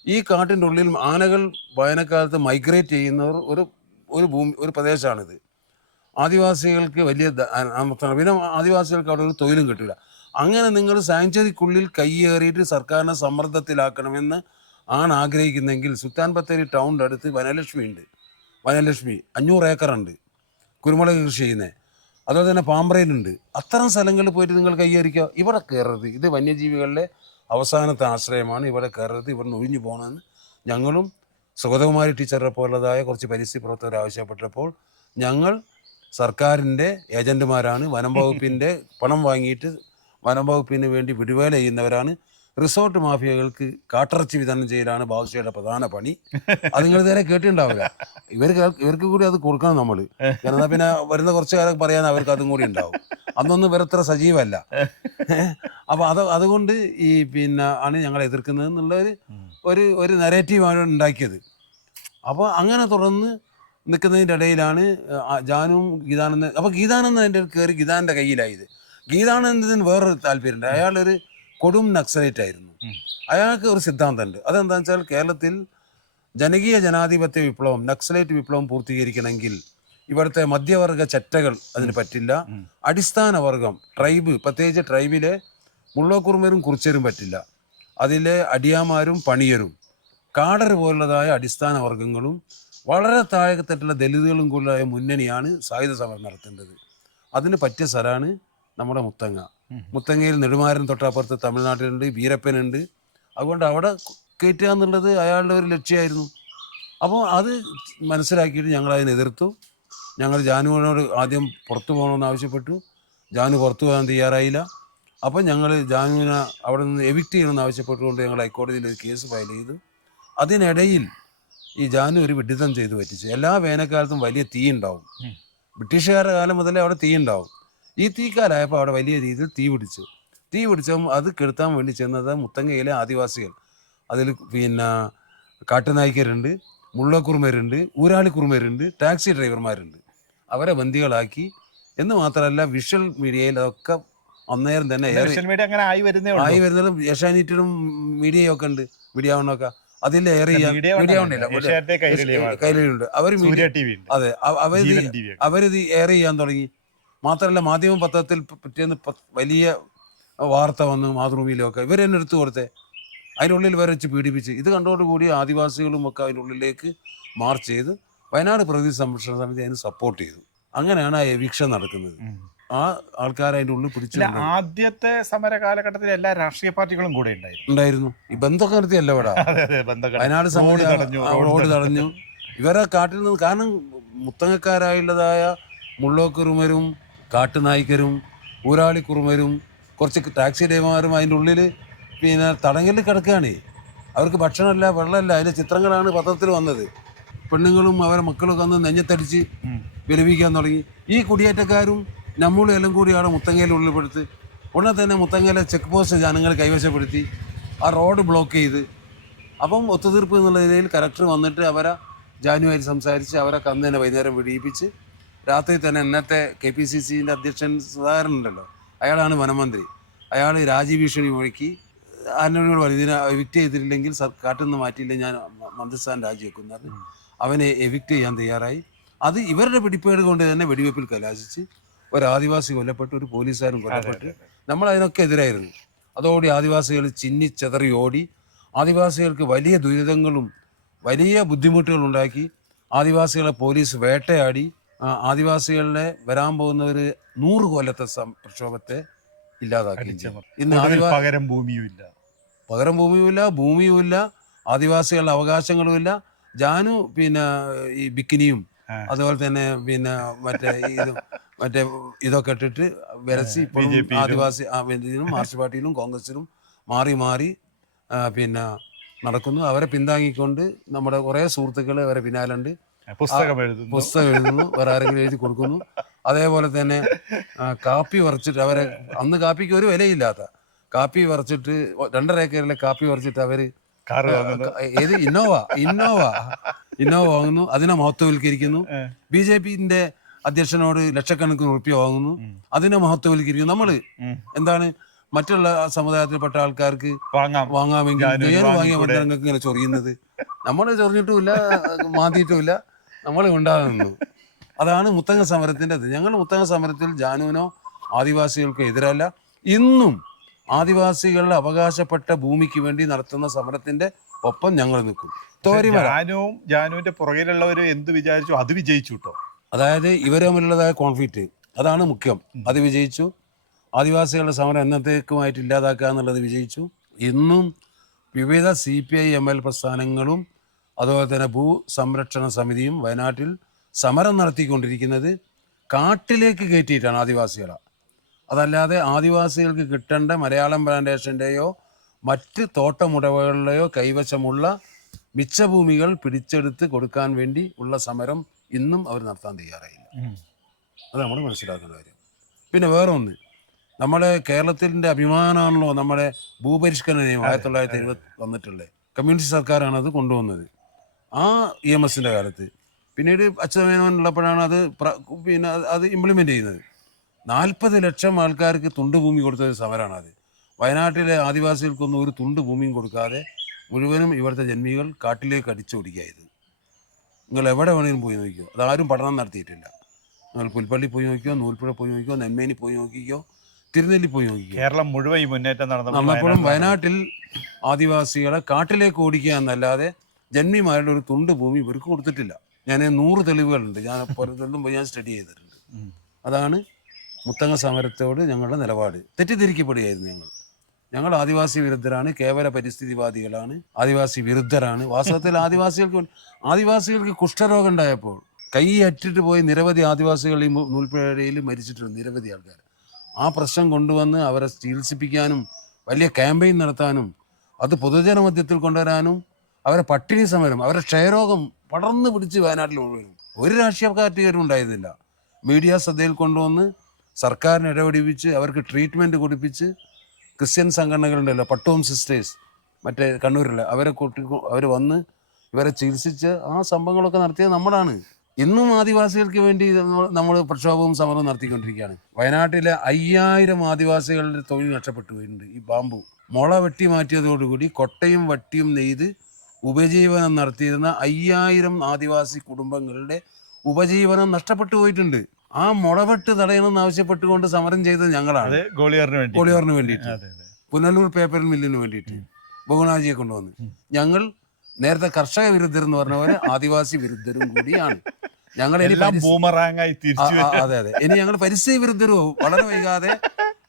ഈ കാട്ടിൻ്റെ ഉള്ളിൽ ആനകൾ വേനൽക്കാലത്ത് മൈഗ്രേറ്റ് ചെയ്യുന്നവർ ഒരു പ്രദേശമാണിത്. ആദിവാസികൾക്ക് വലിയ പിന്നെ ആദിവാസികൾക്ക് അവിടെ ഒരു തൊഴിലും കിട്ടില്ല. അങ്ങനെ നിങ്ങൾ സാങ്ച്വറിക്കുള്ളിൽ കയ്യേറിയിട്ട് സർക്കാരിനെ സമ്മർദ്ദത്തിലാക്കണമെന്ന് ആണ് ആഗ്രഹിക്കുന്നെങ്കിൽ സുൽത്താൻ ബത്തേരി ടൗണിൻ്റെ അടുത്ത് വനലക്ഷ്മി ഉണ്ട്. വനലക്ഷ്മി 500 ഏക്കറുണ്ട് കുരുമുളക് കൃഷി ചെയ്യുന്നത്. അതുപോലെ തന്നെ പാമ്പ്രയിലുണ്ട്. അത്തരം സ്ഥലങ്ങളിൽ പോയിട്ട് നിങ്ങൾ കയ്യേറിക്കുക. ഇവിടെ കയറരുത്, ഇത് വന്യജീവികളുടെ അവസാനത്തെ ആശ്രയമാണ്, ഇവിടെ കയറരുത്, ഇവിടെ നിന്ന് ഒഴിഞ്ഞു പോകണമെന്ന് ഞങ്ങളും സുഗതകുമാരി ടീച്ചറെ പോലുള്ളതായ കുറച്ച് പരിസ്ഥിതി പ്രവർത്തകർ ആവശ്യപ്പെട്ടപ്പോൾ ഞങ്ങൾ സർക്കാരിൻ്റെ ഏജൻറ്റുമാരാണ്, വനം വകുപ്പിൻ്റെ പണം വാങ്ങിയിട്ട് വനം വകുപ്പിന് വേണ്ടി വിടുവേല ചെയ്യുന്നവരാണ്. റിസോർട്ട് മാഫിയകൾക്ക് കാട്ടിറച്ചി വിതരണം ചെയ്യലാണ് ബാദുഷയുടെ പ്രധാന പണി. അത് നിങ്ങൾ ഇതുവരെ കേട്ടിട്ടുണ്ടാവുക. ഇവർക്ക് കൂടി അത് കൊടുക്കണം നമ്മൾ. കാരണം പിന്നെ വരുന്ന കുറച്ച് കാലം പറയാൻ അവർക്ക് അതും കൂടി ഉണ്ടാവും. അന്നൊന്നും ഇവരത്ര സജീവമല്ല. അപ്പോൾ അതുകൊണ്ട് ആണ് ഞങ്ങൾ എതിർക്കുന്നത് എന്നുള്ള ഒരു നരേറ്റീവാണ് ഉണ്ടാക്കിയത്. അപ്പോൾ അങ്ങനെ തുടർന്ന് നിൽക്കുന്നതിൻ്റെ ഇടയിലാണ് ജാനുവും ഗീതാനന്ദൻ, അപ്പോൾ ഗീതാനന്ദൻ എൻ്റെ കയറി ഗീതാനൻ്റെ കയ്യിലായത്. ഗീതാനന്ദന് വേറൊരു താല്പര്യമുണ്ട്. അയാളൊരു കൊടും നക്സലേറ്റ് ആയിരുന്നു. അയാൾക്ക് ഒരു സിദ്ധാന്തമുണ്ട്. അതെന്താണെന്ന് വെച്ചാൽ കേരളത്തിൽ ജനകീയ ജനാധിപത്യ വിപ്ലവം, നക്സലേറ്റ് വിപ്ലവം പൂർത്തീകരിക്കണമെങ്കിൽ ഇവിടുത്തെ മധ്യവർഗ ചറ്റകൾ അതിന് പറ്റില്ല. അടിസ്ഥാന വർഗം, ട്രൈബ്, പ്രത്യേകിച്ച് ട്രൈബിലെ മുള്ളോക്കുറുമരും കുറിച്ചരും പറ്റില്ല. അതിലെ അടിയാമാരും പണിയരും കാടർ പോലുള്ളതായ അടിസ്ഥാന വർഗങ്ങളും വളരെ താഴെത്തട്ടുള്ള ദലിതുകളും കൂടുതലായ മുന്നണിയാണ് സായുധ സമരം നടത്തേണ്ടത്. അതിന് പറ്റിയ സ്ഥലമാണ് നമ്മുടെ മുത്തങ്ങ. മുത്തങ്ങയിൽ നെടുമാരൻ തൊട്ടപ്പുറത്ത് തമിഴ്നാട്ടിലുണ്ട്, വീരപ്പനുണ്ട്. അതുകൊണ്ട് അവിടെ കയറ്റുക എന്നുള്ളത് അയാളുടെ ഒരു ലക്ഷ്യമായിരുന്നു. അപ്പോൾ അത് മനസ്സിലാക്കിയിട്ട് ഞങ്ങളതിനെ എതിർത്തു. ഞങ്ങൾ ജാനുവിനോട് ആദ്യം പുറത്തു പോകണമെന്ന് ആവശ്യപ്പെട്ടു. ജാനു പുറത്തു പോകാൻ തയ്യാറായില്ല. അപ്പം ഞങ്ങൾ ജാനുവിനെ അവിടെ നിന്ന് എവിക്റ്റ് ചെയ്യണമെന്ന് ആവശ്യപ്പെട്ടുകൊണ്ട് ഞങ്ങൾ ഹൈക്കോടതിയിൽ ഒരു കേസ് ഫയൽ ചെയ്തു. അതിനിടയിൽ ഈ ജാനു ഒരു വിഡിതം ചെയ്ത് പറ്റിച്ചു. എല്ലാ വേനൽക്കാലത്തും വലിയ തീ ഉണ്ടാവും. ബ്രിട്ടീഷുകാരുടെ കാലം മുതലേ അവിടെ തീ ഉണ്ടാവും. ഈ തീക്കാലായപ്പോൾ അവിടെ വലിയ രീതിയിൽ തീ പിടിച്ചപ്പോൾ അത് കെടുത്താൻ വേണ്ടി ചെന്നത് മുത്തങ്ങയിലെ ആദിവാസികൾ. അതിൽ പിന്നെ കാട്ടുനായ്ക്കരുണ്ട്, മുള്ളക്കുറുമരുണ്ട്, ഊരാളിക്കുറുമരുണ്ട്, ടാക്സി ഡ്രൈവർമാരുണ്ട്. അവരെ ബന്ദികളാക്കി എന്ന് മാത്രമല്ല വിഷ്വൽ മീഡിയയിൽ അതൊക്കെ അന്നേരം തന്നെ ആയി വരുന്നതും ഏഷ്യാനെറ്റിലും മീഡിയയും ഒക്കെ ഉണ്ട്. മീഡിയ വണ്ണൊക്കെ അതിൽ എയർ ചെയ്യാൻ മീഡിയ വണ്ണില്ല, കയ്യിലുണ്ട്. അതെ, അവരിത് എയർ ചെയ്യാൻ തുടങ്ങി. മാത്രമല്ല മാധ്യമ പത്രത്തിൽ പിറ്റേന്ന് വലിയ വാർത്ത വന്നു, മാതൃഭൂമിയിലൊക്കെ. ഇവരെന്നെ എടുത്തു കൊടുത്തേ, അതിനുള്ളിൽ വരെ വെച്ച് പീഡിപ്പിച്ച്. ഇത് കണ്ടോടുകൂടി ആദിവാസികളും ഒക്കെ അതിനുള്ളിലേക്ക് മാർച്ച് ചെയ്ത് വയനാട് പ്രകൃതി സംരക്ഷണ സമിതി അതിന് സപ്പോർട്ട് ചെയ്തു. അങ്ങനെയാണ് ആ എവിക്ഷൻ നടക്കുന്നത്. ആ ആൾക്കാർ അതിൻ്റെ ഉള്ളിൽ പിടിച്ചു. ആദ്യത്തെ സമര കാലഘട്ടത്തിൽ എല്ലാ രാഷ്ട്രീയ പാർട്ടികളും കൂടെ ഉണ്ടായിരുന്നു. ഈ ബന്ധമൊക്കെ നിർത്തിയല്ല ഇവിടെ വയനാട് സമിതി റോഡ് തടഞ്ഞു. ഇവരെ കാട്ടിൽ നിന്ന്, കാരണം മുത്തങ്ങക്കാരായുള്ളതായ മുള്ളോക്കുറുമരും കാട്ടുനായ്ക്കരും ഊരാളിക്കുറുമരും കുറച്ച് ടാക്സി ഡ്രൈവർമാരും അതിൻ്റെ ഉള്ളിൽ പിന്നെ തടങ്കലിൽ കിടക്കുകയാണ്. അവർക്ക് ഭക്ഷണമല്ല, വെള്ളമല്ല. അതിൻ്റെ ചിത്രങ്ങളാണ് പത്രത്തിൽ വന്നത്. പെണ്ണുങ്ങളും അവരെ മക്കളൊക്കെ വന്ന് നെഞ്ഞത്തടിച്ച് വിലപിക്കാൻ തുടങ്ങി. ഈ കുടിയേറ്റക്കാരും നമ്മളും എല്ലാം കൂടിയാണ് മുത്തങ്ങയിൽ ഉള്ളിൽപ്പെടുത്ത്. ഉടനെ തന്നെ മുത്തങ്ങയിലെ ചെക്ക് പോസ്റ്റ് ജനങ്ങൾ കൈവശപ്പെടുത്തി ആ റോഡ് ബ്ലോക്ക് ചെയ്ത്. അപ്പം ഒത്തുതീർപ്പ് എന്നുള്ള നിലയിൽ കലക്ടർ വന്നിട്ട് അവരെ ജാനുവാരി സംസാരിച്ച് അവരെ കന്ന് വൈകുന്നേരം വിടിയിപ്പിച്ച് രാത്രി തന്നെ ഇന്നത്തെ KPCCൻ്റെ അധ്യക്ഷൻ സുധാകരൻ ഉണ്ടല്ലോ, അയാളാണ് വനമന്ത്രി. അയാൾ രാജ്യഭീഷണി മുഴക്കി ആന്റണിയോട് പറഞ്ഞു, ഇതിനെ എവിക്റ്റ് ചെയ്തിട്ടില്ലെങ്കിൽ കാട്ടിൽ നിന്ന് മാറ്റിയില്ലെങ്കിൽ ഞാൻ മന്ത്രിസ്ഥാനം രാജിവെക്കുന്നത്. അവനെ എവിക്റ്റ് ചെയ്യാൻ തയ്യാറായി. അത് ഇവരുടെ പിടിപ്പേട് കൊണ്ട് തന്നെ വെടിവെപ്പിൽ കലാശിച്ച് ഒരു ആദിവാസി കൊല്ലപ്പെട്ടു, ഒരു പോലീസുകാരും കൊല്ലപ്പെട്ടു. നമ്മൾ അതിനൊക്കെ എതിരായിരുന്നു. അതോടെ ആദിവാസികൾ ചിന്നിച്ചെതറി ഓടി. ആദിവാസികൾക്ക് വലിയ ദുരിതങ്ങളും വലിയ ബുദ്ധിമുട്ടുകളുണ്ടാക്കി. ആദിവാസികളെ പോലീസ് വേട്ടയാടി. ആദിവാസികളുടെ വരാൻ പോകുന്ന ഒരു 100 കൊല്ലത്തെ പ്രക്ഷോഭത്തെ ഇല്ലാതാക്കി. ഇന്ന് പകരം ഭൂമിയുമില്ല, ഭൂമിയുമില്ല, ആദിവാസികളുടെ അവകാശങ്ങളുമില്ല. ജാനു പിന്നെ ഈ ബിക്കിനിയും അതുപോലെ തന്നെ പിന്നെ മറ്റേ ഇതൊക്കെ ഇട്ടിട്ട് വരച്ച് ഇപ്പോഴും ആദിവാസി മാർക്സിസ്റ്റ് പാർട്ടിയിലും കോൺഗ്രസിലും മാറി മാറി പിന്നെ നടക്കുന്നു. അവരെ പിന്താങ്ങിക്കൊണ്ട് നമ്മുടെ കുറേ സുഹൃത്തുക്കൾ അവരെ പിന്നാലുണ്ട്. പുസ്തകം എഴുതുന്നു, വേറെ ആരെങ്കിലും എഴുതി കൊടുക്കുന്നു. അതേപോലെ തന്നെ കാപ്പി പറിച്ചിട്ട് അവരെ, അന്ന് കാപ്പിക്ക് ഒരു വിലയില്ലാത്ത കാപ്പി പറിച്ചിട്ട് 2.5 ഏക്കറിലെ കാപ്പി പറിച്ചിട്ട് അവര് ഏത് ഇന്നോവ വാങ്ങുന്നു, അതിനെ മഹത്വവൽക്കരിക്കുന്നു. BJPന്റെ അധ്യക്ഷനോട് ലക്ഷക്കണക്കിന് റുപ്യ വാങ്ങുന്നു, അതിനെ മഹത്വവൽക്കരിക്കുന്നു. നമ്മള് എന്താണ് മറ്റുള്ള സമുദായത്തിൽപ്പെട്ട ആൾക്കാർക്ക് വാങ്ങാമെങ്കിൽ വാങ്ങിയ മന്ത്രങ്ങൾക്ക് ഇങ്ങനെ ചൊറിയുന്നത്? നമ്മൾ ചൊറിഞ്ഞിട്ടുമില്ല, മാന്തിയിട്ടുമില്ല, നമ്മൾ ഉണ്ടാകുന്നു. അതാണ് മുത്തങ്ങ സമരത്തിൻ്റെ. ഞങ്ങൾ മുത്തങ്ങ സമരത്തിൽ ജാനുവിനോ ആദിവാസികൾക്കോ എതിരല്ല. ഇന്നും ആദിവാസികളുടെ അവകാശപ്പെട്ട ഭൂമിക്ക് വേണ്ടി നടത്തുന്ന സമരത്തിന്റെ ഒപ്പം ഞങ്ങൾ നിൽക്കും. ജാനുവിന്റെ പുറകിലുള്ളവർ എന്ത് വിചാരിച്ചു അത് വിജയിച്ചു കേട്ടോ. അതായത് ഇവർ തമ്മിലുള്ളതായ കോൺഫ്ലിക്റ്റ്, അതാണ് മുഖ്യം. അത് വിജയിച്ചു. ആദിവാസികളുടെ സമരം എന്നത്തേക്കുമായിട്ട് ഇല്ലാതാക്കുക എന്നുള്ളത് വിജയിച്ചു. ഇന്നും വിവിധ CPI-ML പ്രസ്ഥാനങ്ങളും അതുപോലെ തന്നെ ഭൂസംരക്ഷണ സമിതിയും വയനാട്ടിൽ സമരം നടത്തിക്കൊണ്ടിരിക്കുന്നത് കാട്ടിലേക്ക് കയറ്റിയിട്ടാണ് ആദിവാസികളെ. അതല്ലാതെ ആദിവാസികൾക്ക് കിട്ടേണ്ട മലയാളം പ്ലാന്റേഷൻ്റെയോ മറ്റ് തോട്ടമുടമകളുടെയോ കൈവശമുള്ള മിച്ചഭൂമികൾ പിടിച്ചെടുത്ത് കൊടുക്കാൻ വേണ്ടി ഉള്ള സമരം ഇന്നും അവർ നടത്താൻ തയ്യാറായില്ല. അത് നമ്മൾ മനസ്സിലാക്കുന്ന കാര്യം. പിന്നെ വേറെ ഒന്ന്, നമ്മുടെ കേരളത്തിൻ്റെ അഭിമാനമാണല്ലോ നമ്മുടെ ഭൂപരിഷ്കരണ നിയമം 1970 വന്നിട്ടുള്ളത്. കമ്മ്യൂണിസ്റ്റ് സർക്കാരാണ് അത് കൊണ്ടുവന്നത്. ആ EMSൻ്റെ കാലത്ത്. പിന്നീട് അച്യുതമേനോനുള്ളപ്പോഴാണ് അത് പിന്നെ അത് ഇംപ്ലിമെൻ്റ് ചെയ്യുന്നത്. 40 ലക്ഷം ആൾക്കാർക്ക് തുണ്ട് ഭൂമി കൊടുത്ത സമരമാണ് അത്. വയനാട്ടിലെ ആദിവാസികൾക്കൊന്നും ഒരു തുണ്ട് ഭൂമിയും കൊടുക്കാതെ മുഴുവനും ഇവിടുത്തെ ജന്മികൾ കാട്ടിലേക്ക് അടിച്ചോടിക്കായത്. നിങ്ങൾ എവിടെ വേണമെങ്കിലും പോയി നോക്കിയോ, അതാരും പഠനം നടത്തിയിട്ടില്ല. നിങ്ങൾ പുൽപ്പള്ളി പോയി നോക്കിയോ, നൂൽപ്പുഴ പോയി നോക്കിയോ, നെന്മേനി പോയി നോക്കിക്കോ, തിരുനെല്ലി പോയി നോക്കിക്കോ. കേരളം മുഴുവൻ ഈ മുന്നേറ്റം നടന്നപ്പോഴും വയനാട്ടിൽ ആദിവാസികളെ കാട്ടിലേക്ക് ഓടിക്കുക എന്നല്ലാതെ ജന്മിമാരുടെ ഒരു തുണ്ട് ഭൂമി ഇവർക്ക് കൊടുത്തിട്ടില്ല. ഞാൻ 100 തെളിവുകളുണ്ട്, ഞാൻ പുറത്തെല്ലാം പോയി ഞാൻ സ്റ്റഡി ചെയ്തിട്ടുണ്ട്. അതാണ് മുത്തങ്ങ സമരത്തോട് ഞങ്ങളുടെ നിലപാട്. തെറ്റിദ്ധരിക്കപ്പെടുകയായിരുന്നു. ഞങ്ങൾ ആദിവാസി വിരുദ്ധരാണ്, കേവല പരിസ്ഥിതിവാദികളാണ്, ആദിവാസി വിരുദ്ധരാണ്. വാസ്തവത്തിൽ ആദിവാസികൾക്ക് കുഷ്ഠരോഗം ഉണ്ടായപ്പോൾ കൈ അറ്റിട്ട് പോയി നിരവധി ആദിവാസികൾ ഈ നൂൽപ്പുഴയിൽ മരിച്ചിട്ടുണ്ട്, നിരവധി ആൾക്കാർ. ആ പ്രശ്നം കൊണ്ടുവന്ന് അവരെ ചികിത്സിപ്പിക്കാനും വലിയ ക്യാമ്പയിൻ നടത്താനും അത് പൊതുജനമധ്യത്തിൽ കൊണ്ടുവരാനും അവരെ പട്ടിണി സമരം, അവരെ ക്ഷയരോഗം പടർന്നു പിടിച്ച് വയനാട്ടിൽ മുഴുവനും ഒരു രാഷ്ട്രീയ പാർട്ടിക്കാരും ഉണ്ടായിരുന്നില്ല. മീഡിയ ശ്രദ്ധയിൽ കൊണ്ടുവന്ന് സർക്കാരിനെ ഇടപെടിപ്പിച്ച് അവർക്ക് ട്രീറ്റ്മെൻറ്റ് കൊടുപ്പിച്ച് ക്രിസ്ത്യൻ സംഘടനകളുണ്ടല്ലോ, പട്ടോം സിസ്റ്റേഴ്സ് മറ്റേ കണ്ണൂരിലെ, അവർ വന്ന് ഇവരെ ചികിത്സിച്ച് ആ സംഭവങ്ങളൊക്കെ നടത്തിയത് നമ്മളാണ്. ഇന്നും ആദിവാസികൾക്ക് വേണ്ടി നമ്മൾ പ്രക്ഷോഭവും സമരവും നടത്തിക്കൊണ്ടിരിക്കുകയാണ്. വയനാട്ടിലെ 5000 ആദിവാസികളുടെ തൊഴിൽ നഷ്ടപ്പെട്ടു പോയിട്ടുണ്ട്. ഈ ബാമ്പു മുള വെട്ടി മാറ്റിയതോടുകൂടി കൊട്ടയും വട്ടിയും നെയ്ത് ഉപജീവനം നടത്തിയിരുന്ന 5000 ആദിവാസി കുടുംബങ്ങളുടെ ഉപജീവനം നഷ്ടപ്പെട്ടു പോയിട്ടുണ്ട്. ആ മുളവെട്ട് തടയണമെന്ന് ആവശ്യപ്പെട്ടുകൊണ്ട് സമരം ചെയ്തത് ഞങ്ങളാണ്. ഗോളിയറിന് വേണ്ടിയിട്ട്, പുനലൂർ പേപ്പർ മില്ലിന് വേണ്ടിയിട്ട് ബഹുനാജിയെ കൊണ്ടുവന്ന്. ഞങ്ങൾ നേരത്തെ കർഷക വിരുദ്ധരെന്ന് പറഞ്ഞ പോലെ ആദിവാസി വിരുദ്ധരും കൂടിയാണ് ഞങ്ങൾ. അതെ, ഇനി ഞങ്ങൾ പരിസ്ഥിതി വിരുദ്ധരും വളരെ വൈകാതെ.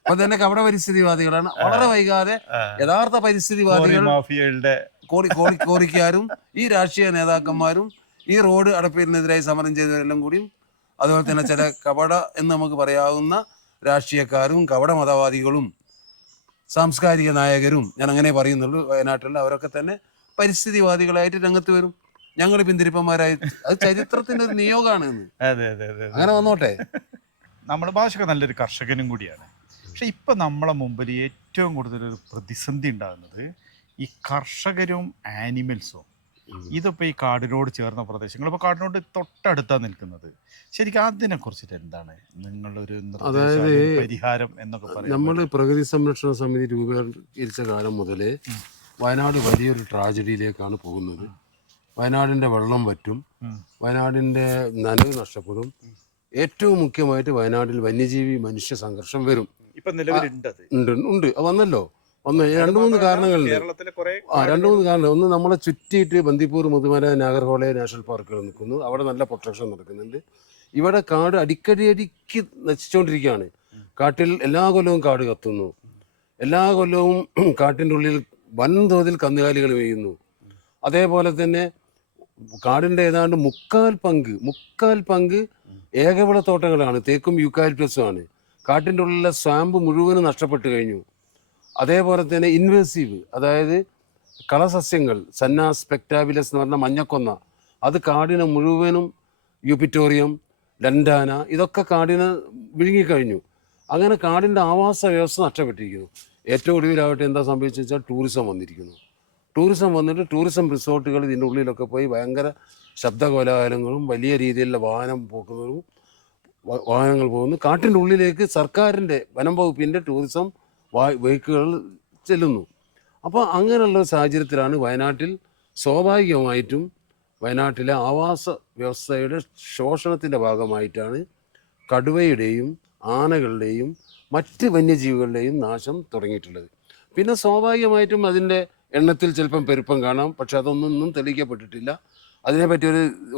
അപ്പൊ തന്നെ കപട പരിസ്ഥിതിവാദികളാണ്. വളരെ വൈകാതെ യഥാർത്ഥ പരിസ്ഥിതിവാദികൾ, കോറിക്കാരും ഈ രാഷ്ട്രീയ നേതാക്കന്മാരും ഈ റോഡ് അടപ്പിനെതിരായി സമരം ചെയ്തവരെല്ലാം കൂടിയും, അതുപോലെ തന്നെ ചില കപട എന്ന് നമുക്ക് പറയാവുന്ന രാഷ്ട്രീയക്കാരും കപട മതവാദികളും സാംസ്കാരിക നായകരും, ഞാൻ അങ്ങനെ പറയുന്നുള്ളൂ, വയനാട്ടിലുള്ള അവരൊക്കെ തന്നെ പരിസ്ഥിതിവാദികളായിട്ട് രംഗത്ത് വരും. ഞങ്ങൾ പിന്തിരിപ്പന്മാരായി. അത് ചരിത്രത്തിന്റെ ഒരു നിയോഗമാണ്. അങ്ങനെ വന്നോട്ടെ. നമ്മുടെ ഭാഷക്ക് നല്ലൊരു കർഷകനും കൂടിയാണ്. പക്ഷെ ഇപ്പൊ നമ്മളെ മുമ്പിൽ ഏറ്റവും കൂടുതൽ ഒരു പ്രതിസന്ധി ഉണ്ടാകുന്നത് ഈ കർഷകരും ആനിമൽസും. ഇതിപ്പോൾ ഈ കാടിനോട് ചേർന്ന പ്രദേശങ്ങൾ, ഇപ്പോൾ കാടിനോട് തൊട്ടടുത്താണ് നിൽക്കുന്നത്. ശരിക്കും അതിനെ കുറിച്ചിട്ട് എന്താണ് നിങ്ങളൊരു പരിഹാരം എന്നൊക്കെ പറയുന്നത്? നമ്മൾ പ്രകൃതി സംരക്ഷണ സമിതി രൂപീകരിച്ച കാലം മുതലേ വയനാട് വലിയൊരു ട്രാജഡിയിലേക്കാണ് പോകുന്നത്. വയനാടിൻ്റെ വെള്ളം വറ്റും, വയനാടിൻ്റെ നനവ് നഷ്ടപ്പെടും. ഏറ്റവും മുഖ്യമായിട്ട് വയനാട്ടിൽ വന്യജീവി മനുഷ്യ സംഘർഷം വരും. ഉണ്ട്, വന്നല്ലോ. 2-3 കാരണങ്ങളുണ്ട്. 2-3 കാരണങ്ങൾ. ഒന്ന്, നമ്മളെ ചുറ്റിയിട്ട് ബന്ദിപ്പൂർ, മുതുമല, നാഗർഹോളെ നാഷണൽ പാർക്കുകൾ നിൽക്കുന്നു. അവിടെ നല്ല പ്രൊട്ടക്ഷൻ നടക്കുന്നുണ്ട്. ഇവിടെ കാട് അടിക്കടി നശിച്ചുകൊണ്ടിരിക്കുകയാണ്. കാട്ടിൽ എല്ലാ കൊല്ലവും കാട് കത്തുന്നു. എല്ലാ കൊല്ലവും കാട്ടിൻ്റെ ഉള്ളിൽ വൻതോതിൽ കന്നുകാലികൾ വീഴുന്നു. അതേപോലെ തന്നെ കാടിൻ്റെ ഏതാണ്ട് 3/4 പങ്ക് ഏകവിള തോട്ടങ്ങളാണ്, തേക്കും യൂക്കാലിപ്റ്റസും ആണ്. കാട്ടിൻ്റെ ഉള്ളിലെ സ്വാമ്പ് മുഴുവനും നഷ്ടപ്പെട്ടു കഴിഞ്ഞു. അതേപോലെ തന്നെ ഇൻവേസീവ്, അതായത് കളസസ്യങ്ങൾ, സന്ന സ്പെക്ടാബിലസ് എന്ന് പറഞ്ഞ മഞ്ഞക്കൊന്ന, അത് കാടിനെ മുഴുവനും, യൂപ്പിറ്റോറിയം, ലൻഡാന, ഇതൊക്കെ കാടിനെ വിഴുങ്ങിക്കഴിഞ്ഞു. അങ്ങനെ കാടിൻ്റെ ആവാസ വ്യവസ്ഥ നഷ്ടപ്പെട്ടിരിക്കുന്നു. ഏറ്റവും ഒടുവിലാവട്ടെ എന്താ സംഭവിച്ചു വെച്ചാൽ ടൂറിസം വന്നിരിക്കുന്നു. ടൂറിസം വന്നിട്ട് ടൂറിസം റിസോർട്ടുകൾ ഇതിൻ്റെ ഉള്ളിലൊക്കെ പോയി ഭയങ്കര ശബ്ദകോലാഹലങ്ങളും വലിയ രീതിയിലുള്ള വാഹനങ്ങൾ പോകുന്നു. കാട്ടിൻ്റെ ഉള്ളിലേക്ക് സർക്കാരിൻ്റെ വനം വകുപ്പിൻ്റെ ടൂറിസം വെഹിക്കിളുകൾ ചെല്ലുന്നു. അപ്പോൾ അങ്ങനെയുള്ള സാഹചര്യത്തിലാണ് വയനാട്ടിൽ സ്വാഭാവികമായിട്ടും വയനാട്ടിലെ ആവാസ വ്യവസ്ഥയുടെ ശോഷണത്തിൻ്റെ ഭാഗമായിട്ടാണ് കടുവയുടെയും ആനകളുടെയും മറ്റ് വന്യജീവികളുടെയും നാശം തുടങ്ങിയിട്ടുള്ളത്. പിന്നെ സ്വാഭാവികമായിട്ടും അതിൻ്റെ എണ്ണത്തിൽ ചിലപ്പം പെരുപ്പം കാണാം. പക്ഷെ അതൊന്നും തെളിയിക്കപ്പെട്ടിട്ടില്ല. അതിനെപ്പറ്റി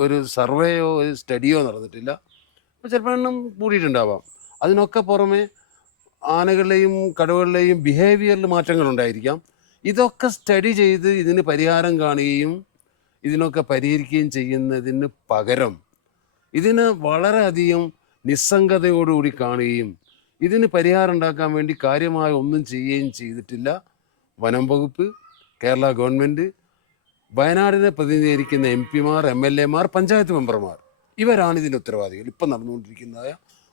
ഒരു സർവേയോ ഒരു സ്റ്റഡിയോ നടന്നിട്ടില്ല. അപ്പോൾ ചിലപ്പോൾ എണ്ണം കൂടിയിട്ടുണ്ടാവാം. അതിനൊക്കെ പുറമെ ആനകളുടെയും കടുവകളുടെയും ബിഹേവിയറിൽ മാറ്റങ്ങളുണ്ടായിരിക്കാം. ഇതൊക്കെ സ്റ്റഡി ചെയ്ത് ഇതിന് പരിഹാരം കാണുകയും ഇതിനൊക്കെ പരിഹരിക്കുകയും ചെയ്യുന്നതിന് പകരം ഇതിന് വളരെയധികം നിസ്സംഗതയോടുകൂടി കാണുകയും ഇതിന് പരിഹാരം ഉണ്ടാക്കാൻ വേണ്ടി കാര്യമായ ഒന്നും ചെയ്യുകയും ചെയ്തിട്ടില്ല വനം വകുപ്പ്, കേരള ഗവൺമെൻറ്, വയനാടിനെ പ്രതിനിധീകരിക്കുന്ന MP-മാർ, MLA-മാർ, പഞ്ചായത്ത് മെമ്പർമാർ. ഇവരാണ് ഇതിൻ്റെ ഉത്തരവാദികൾ. ഇപ്പം നടന്നുകൊണ്ടിരിക്കുന്നതായ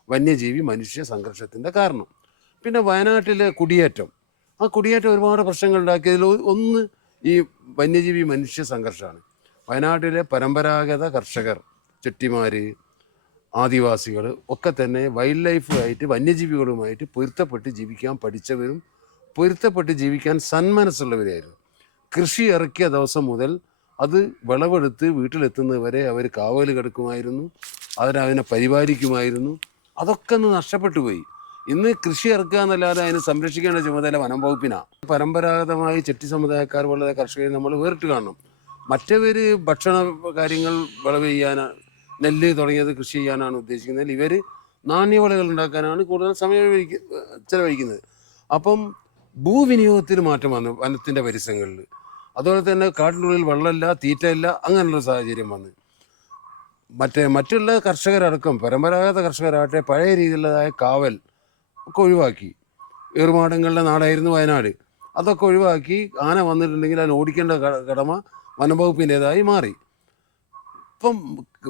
വന്യജീവി മനുഷ്യ സംഘർഷത്തിൻ്റെ കാരണം. പിന്നെ വയനാട്ടിലെ കുടിയേറ്റം, ആ കുടിയേറ്റം ഒരുപാട് പ്രശ്നങ്ങൾ ഉണ്ടാക്കിയതിൽ ഒന്ന് ഈ വന്യജീവി മനുഷ്യ സംഘർഷമാണ്. വയനാട്ടിലെ പരമ്പരാഗത കർഷകർ, ചെട്ടിമാർ, ആദിവാസികൾ ഒക്കെ തന്നെ വൈൽഡ് ലൈഫുമായിട്ട്, വന്യജീവികളുമായിട്ട് പൊരുത്തപ്പെട്ട് ജീവിക്കാൻ പഠിച്ചവരും പൊരുത്തപ്പെട്ട് ജീവിക്കാൻ സന്മനസ്സുള്ളവരായിരുന്നു. കൃഷി ഇറക്കിയ ദിവസം മുതൽ അത് വിളവെടുത്ത് വീട്ടിലെത്തുന്നവരെ അവർ കാവൽ കിടക്കുമായിരുന്നു, അതിനെ പരിപാലിക്കുമായിരുന്നു. അതൊക്കെ ഒന്ന് നഷ്ടപ്പെട്ടു പോയി. ഇന്ന് കൃഷി ഇറക്കുക എന്നല്ലാതെ അതിനെ സംരക്ഷിക്കേണ്ട ചുമതല വനം വകുപ്പിനാണ്. പരമ്പരാഗതമായി ചെട്ടി സമുദായക്കാർ പോലുള്ള കർഷകരെ നമ്മൾ വേറിട്ട് കാണണം. മറ്റവർ ഭക്ഷണ കാര്യങ്ങൾ വിളവ് ചെയ്യാനാണ്, നെല്ല് തുടങ്ങിയത് കൃഷി ചെയ്യാനാണ് ഉദ്ദേശിക്കുന്നത്. ഇവർ നാണ്യവിളകൾ ഉണ്ടാക്കാനാണ് കൂടുതൽ സമയം ചെലവഴിക്കുന്നത്. അപ്പം ഭൂവിനിയോഗത്തിന് മാറ്റം വന്നു വനത്തിൻ്റെ പരിസരങ്ങളിൽ. അതുപോലെ തന്നെ കാട്ടിനുള്ളിൽ വെള്ളമില്ല, തീറ്റയില്ല, അങ്ങനെയുള്ള സാഹചര്യം വന്നു. മറ്റുള്ള കർഷകരടക്കം പരമ്പരാഗത കർഷകരാകട്ടെ പഴയ രീതിയിലുള്ളതായ കാവൽ ഒക്കെ ഒഴിവാക്കി. ഏറുമാടങ്ങളുടെ നാടായിരുന്നു വയനാട്. അതൊക്കെ ഒഴിവാക്കി ആന വന്നിട്ടുണ്ടെങ്കിൽ അതിന് ഓടിക്കേണ്ട കടമ വനം വകുപ്പിൻ്റേതായി മാറി. ഇപ്പം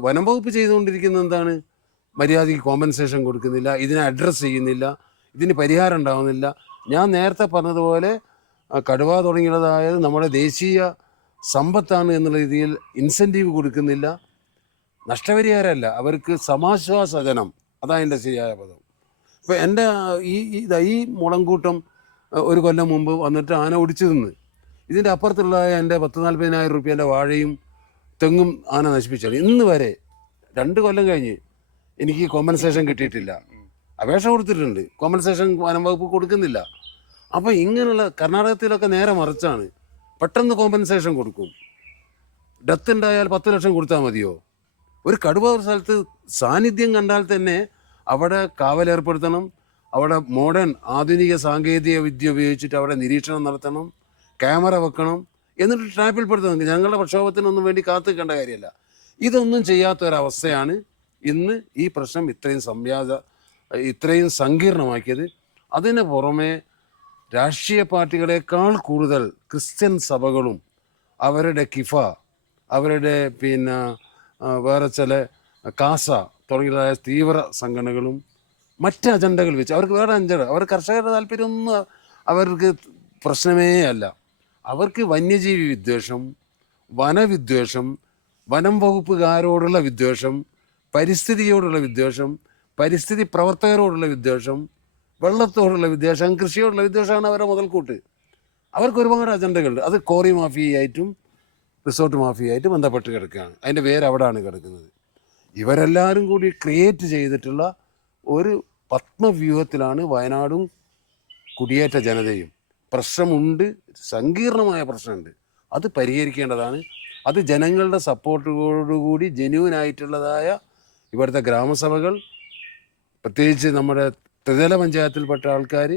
വനം വകുപ്പ് ചെയ്തുകൊണ്ടിരിക്കുന്നത് എന്താണ്? മര്യാദയ്ക്ക് കോമ്പൻസേഷൻ കൊടുക്കുന്നില്ല, ഇതിനെ അഡ്രസ്സ് ചെയ്യുന്നില്ല, ഇതിന് പരിഹാരം ഉണ്ടാകുന്നില്ല. ഞാൻ നേരത്തെ പറഞ്ഞതുപോലെ കടുവ തുടങ്ങിയതായത് നമ്മുടെ ദേശീയ സമ്പത്താണ് എന്നുള്ള രീതിയിൽ ഇൻസെൻറ്റീവ് കൊടുക്കുന്നില്ല. നഷ്ടപരിഹാരമല്ല, അവർക്ക് സമാശ്വാസനം, അതാണ് എൻ്റെ ശരിയായ പദം. ഇപ്പോൾ എൻ്റെ ഈ മുളങ്കൂട്ടം ഒരു കൊല്ലം മുമ്പ് വന്നിട്ട് ആന ഒടിച്ചു തിന്ന്. ഇതിൻ്റെ അപ്പുറത്തുള്ള എൻ്റെ 40,000-40,000 രൂപേൻ്റെ വാഴയും തെങ്ങും ആന നശിപ്പിച്ചാണ്. ഇന്ന് വരെ 2 കൊല്ലം കഴിഞ്ഞ് എനിക്ക് കോമ്പൻസേഷൻ കിട്ടിയിട്ടില്ല. അപേക്ഷ കൊടുത്തിട്ടുണ്ട്, കോമ്പൻസേഷൻ വനം വകുപ്പ് കൊടുക്കുന്നില്ല. അപ്പോൾ ഇങ്ങനെയുള്ള കർണാടകത്തിലൊക്കെ നേരെ മറിച്ചാണ്. പെട്ടെന്ന് കോമ്പൻസേഷൻ കൊടുക്കും. ഡെത്ത് ഉണ്ടായാൽ 10 ലക്ഷം കൊടുത്താൽ മതിയോ? ഒരു കടുവ ഒരു സ്ഥലത്ത് സാന്നിധ്യം കണ്ടാൽ തന്നെ അവിടെ കാവലേർപ്പെടുത്തണം, അവിടെ മോഡേൺ ആധുനിക സാങ്കേതിക വിദ്യ ഉപയോഗിച്ചിട്ട് അവിടെ നിരീക്ഷണം നടത്തണം, ക്യാമറ വെക്കണം, എന്നിട്ട് ട്രാപ്പിൽപ്പെടുത്തണം. ഞങ്ങളുടെ പ്രക്ഷോഭത്തിനൊന്നും വേണ്ടി കാത്തു നിൽക്കേണ്ട കാര്യമല്ല. ഇതൊന്നും ചെയ്യാത്തൊരവസ്ഥയാണ് ഇന്ന് ഈ പ്രശ്നം ഇത്രയും സങ്കീർണമാക്കിയത്. അതിന് പുറമെ രാഷ്ട്രീയ പാർട്ടികളെക്കാൾ കൂടുതൽ ക്രിസ്ത്യൻ സഭകളും അവരുടെ കിഫ, അവരുടെ വേറെ ചില കാസ തുടങ്ങിയതായ തീവ്ര സംഘടനകളും മറ്റ് അജണ്ടകൾ വെച്ച് അവർക്ക് വേറെ അജണ്ട, അവർ കർഷകരുടെ താല്പര്യമൊന്നും അവർക്ക് പ്രശ്നമേ അല്ല. അവർക്ക് വന്യജീവി വിദ്വേഷം, വനവിദ്വേഷം, വനം വകുപ്പുകാരോടുള്ള വിദ്വേഷം, പരിസ്ഥിതിയോടുള്ള വിദ്വേഷം, പരിസ്ഥിതി പ്രവർത്തകരോടുള്ള വിദ്വേഷം, വെള്ളത്തോടുള്ള വിദ്വേഷം, കൃഷിയോടുള്ള വിദ്വേഷമാണ് അവരുടെ മുതൽക്കൂട്ട്. അവർക്ക് ഒരുപാട് അജണ്ടകളുണ്ട്. അത് കോറി മാഫിയയായിട്ടും റിസോർട്ട് മാഫിയയായിട്ട് ബന്ധപ്പെട്ട് കിടക്കുകയാണ്. അതിൻ്റെ വേര് അവിടെയാണ് കിടക്കുന്നത്. ഇവരെല്ലാവരും കൂടി ക്രിയേറ്റ് ചെയ്തിട്ടുള്ള ഒരു പത്മവ്യൂഹത്തിലാണ് വയനാടും കുടിയേറ്റ ജനതയും. പ്രശ്നമുണ്ട്, സങ്കീർണമായ പ്രശ്നമുണ്ട്, അത് പരിഹരിക്കേണ്ടതാണ്. അത് ജനങ്ങളുടെ സപ്പോർട്ടോടുകൂടി ജെന്യൂനായിട്ടുള്ളതായ ഇവിടുത്തെ ഗ്രാമസഭകൾ, പ്രത്യേകിച്ച് നമ്മുടെ ത്രിതല പഞ്ചായത്തിൽപ്പെട്ട ആൾക്കാർ,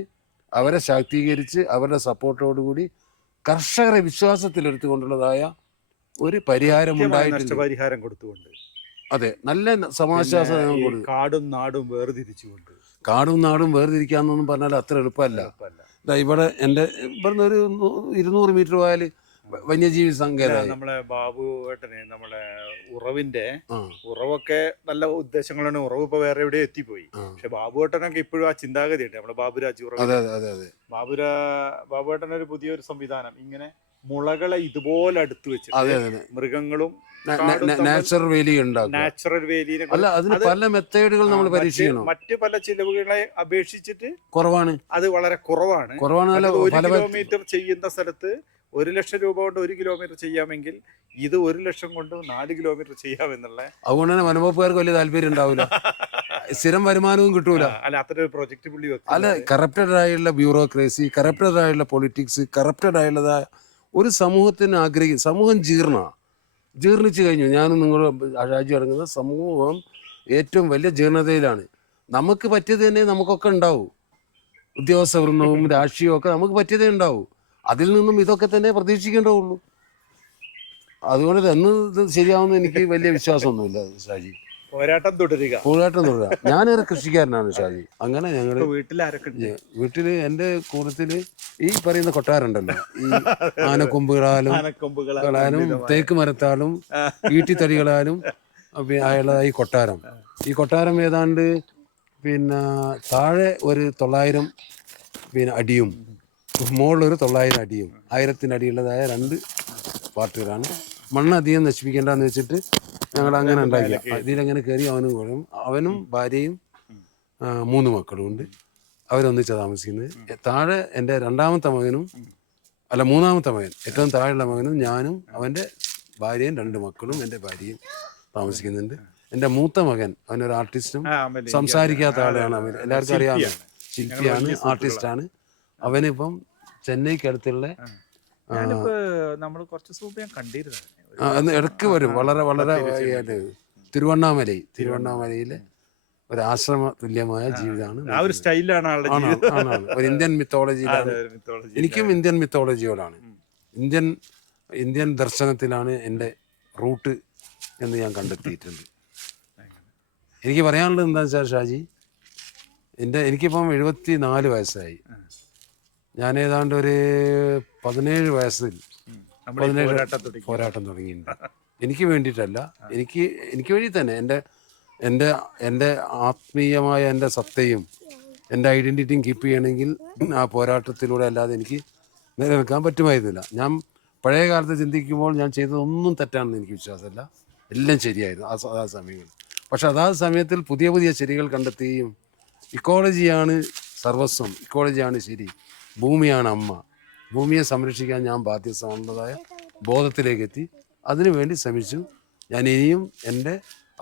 അവരെ ശാക്തീകരിച്ച് അവരുടെ സപ്പോർട്ടോടുകൂടി കർഷകരെ വിശ്വാസത്തിലെടുത്തുകൊണ്ടുള്ളതായ ഒരു പരിഹാരം ഉണ്ടായിട്ടുണ്ട്. പരിഹാരം കൊടുത്തുകൊണ്ട്, അതെ, നല്ല സമാശ്വാസം കൊടുക്കും. കാടും നാടും വേർതിരിച്ചുകൊണ്ട്. കാടും നാടും വേർതിരിക്കാന്നൊന്നും പറഞ്ഞാൽ അത്ര എളുപ്പമല്ല. ഇവിടെ എൻ്റെ ഇവിടുന്ന് ഒരു 200 മീറ്റർ പോയാൽ വന്യജീവി സങ്കേതമായി. നമ്മളെ ബാബു ഏട്ടനെ, നമ്മളെ ഉറവൊക്കെ നല്ല ഉദ്ദേശങ്ങളാണ്. ഉറവ് ഇപ്പൊ വേറെ എവിടെ എത്തിപ്പോയി. പക്ഷെ ബാബു ഏട്ടനൊക്കെ ഇപ്പോഴും ആ ചിന്താഗതി ഉണ്ട്. നമ്മുടെ ബാബുരാജ് ഉറവ്, ബാബു ഏട്ടനൊരു പുതിയൊരു സംവിധാനം, ഇങ്ങനെ മുളകളെ ഇതുപോലെ അടുത്ത് വെച്ചിട്ട് മൃഗങ്ങളും നാച്ചുറൽ വേലി ഉണ്ടാകും. നാച്ചുറൽ വേലിനെ അല്ല, അതിന് പല മെത്തേഡുകൾ നമ്മൾ പരീക്ഷിക്കണം. മറ്റ് പല ചിലവുകളെ അപേക്ഷിച്ചിട്ട് കുറവാണ്, അത് വളരെ കുറവാണ്. 1 കിലോമീറ്റർ ചെയ്യുന്ന സ്ഥലത്ത് 1 ലക്ഷം രൂപ കൊണ്ട് 1 കിലോമീറ്റർ ചെയ്യാമെങ്കിൽ ഇത് 1 ലക്ഷം കൊണ്ട് 4 കിലോമീറ്റർ ചെയ്യാമെന്നുള്ള. അതുകൊണ്ട് തന്നെ വനംവകുപ്പുകാർക്ക് വലിയ താല്പര്യം ഉണ്ടാവില്ല, സ്ഥിരം വരുമാനവും കിട്ടൂല. അല്ല, അത്ര പ്രൊജക്ട് പുള്ളി അല്ല, കറപ്റ്റഡ് ആയുള്ള ബ്യൂറോക്രസി, കറപ്റ്റഡ് ആയുള്ള പൊളിറ്റിക്സ്, കറപ്റ്റഡ് ആയുള്ളതായ ഒരു സമൂഹത്തിന് സമൂഹം ജീർണിച്ചു കഴിഞ്ഞു. ഞാനും നിങ്ങൾ ഷാജി അടങ്ങുന്ന സമൂഹം ഏറ്റവും വലിയ ജീർണതയിലാണ്. നമുക്ക് പറ്റിയത് തന്നെ നമുക്കൊക്കെ ഉണ്ടാവും. ഉദ്യോഗസ്ഥ വൃന്ദവും രാഷ്ട്രീയവും ഒക്കെ നമുക്ക് പറ്റിയതേ ഉണ്ടാവും. അതിൽ നിന്നും ഇതൊക്കെ തന്നെ പ്രതീക്ഷിക്കേണ്ടതുള്ളൂ. അതുകൊണ്ട് തന്നെ ഇത് ശരിയാവുന്ന എനിക്ക് വലിയ വിശ്വാസമൊന്നുമില്ല ഷാജി. പോരാട്ടം തുടരുക. ഞാനൊരു കൃഷിക്കാരനാണ് ഷാജി. അങ്ങനെ ഞങ്ങള് വീട്ടില് എൻ്റെ കൂട്ടത്തില് ഈ പറയുന്ന കൊട്ടാരുണ്ടല്ലോ, ഈ ആനക്കൊമ്പുകളാലും തേക്ക് മരത്താലും ഈട്ടിത്തടികളാലും അയാളായ ഈ കൊട്ടാരം ഏതാണ്ട് താഴെ ഒരു 900 അടിയും മുകളിലൊരു 900 അടിയും 1000 അടിയുള്ളതായ 2 പാർട്ടുകളാണ് മണ്ണ് അധികം നശിപ്പിക്കേണ്ടെന്ന് വെച്ചിട്ട് ഞങ്ങൾ അങ്ങനെ ഉണ്ടാക്കി. ഇതിലങ്ങനെ കയറി അവനും കൂടും. അവനും ഭാര്യയും 3 മക്കളും ഉണ്ട്. അവരൊന്നിച്ചാ താമസിക്കുന്നത്. താഴെ എൻ്റെ 2ാമത്തെ മകനും മൂന്നാമത്തെ മകൻ, ഏറ്റവും താഴെയുള്ള മകനും ഞാനും അവൻ്റെ ഭാര്യയും 2 മക്കളും എൻ്റെ ഭാര്യയും താമസിക്കുന്നുണ്ട്. എൻ്റെ മൂത്ത മകൻ അവനൊരു ആർട്ടിസ്റ്റും സംസാരിക്കാത്ത ആളാണ്. അവൻ എല്ലാവർക്കും അറിയാവുന്ന ശില്പിയാണ്, ആർട്ടിസ്റ്റാണ്. അവനിപ്പം ചെന്നൈക്ക് അടുത്തുള്ള നമ്മൾ കുറച്ച് സൂപ്പ് ഞാൻ കണ്ടിരുന്നു, ഇടയ്ക്ക് വരും. വളരെ വളരെ തിരുവണ്ണാമലയിലെ ഒരു ആശ്രമ തുല്യമായ ജീവിതമാണ്. ആ ഒരു സ്റ്റൈലാണ് ആണ്. ഒരു ഇന്ത്യൻ മിത്തോളജിയിലാണ്. എനിക്കും ഇന്ത്യൻ മിത്തോളജിയോടാണ്, ഇന്ത്യൻ ദർശനത്തിലാണ് എൻ്റെ റൂട്ട് എന്ന് ഞാൻ കണ്ടെത്തിയിട്ടുണ്ട്. എനിക്ക് പറയാനുള്ളത് എന്താണെന്ന് വെച്ചാൽ ഷാജി, എനിക്കിപ്പം 74 വയസ്സായി. ഞാൻ ഏതാണ്ട് ഒരു 17 വയസ്സിൽ പോരാട്ടം തുടങ്ങിയിട്ടുണ്ട്. എനിക്ക് വേണ്ടിയിട്ടല്ല, എനിക്ക് വേണ്ടി തന്നെ എൻ്റെ ആത്മീയമായ എൻ്റെ സത്തയും എൻ്റെ ഐഡൻറ്റിറ്റിയും കീപ്പ് ചെയ്യണമെങ്കിൽ ആ പോരാട്ടത്തിലൂടെ അല്ലാതെ എനിക്ക് നിലനിൽക്കാൻ പറ്റുമായിരുന്നില്ല. ഞാൻ പഴയ കാലത്ത് ചിന്തിക്കുമ്പോൾ ഞാൻ ചെയ്തതൊന്നും തെറ്റാണെന്ന് എനിക്ക് വിശ്വാസമില്ല. എല്ലാം ശരിയായിരുന്നു ആ സമയങ്ങളിൽ. പക്ഷെ അതാത് സമയത്തിൽ പുതിയ പുതിയ ശരികൾ കണ്ടെത്തുകയും ഇക്കോളജിയാണ് സർവസ്വം, ഇക്കോളജിയാണ് ശരി, ഭൂമിയാണ് അമ്മ, ഭൂമിയെ സംരക്ഷിക്കാൻ ഞാൻ ബാധ്യസ്ഥമാണതായ ബോധത്തിലേക്ക് എത്തി. അതിനുവേണ്ടി ശ്രമിച്ചു. ഞാൻ ഇനിയും എൻ്റെ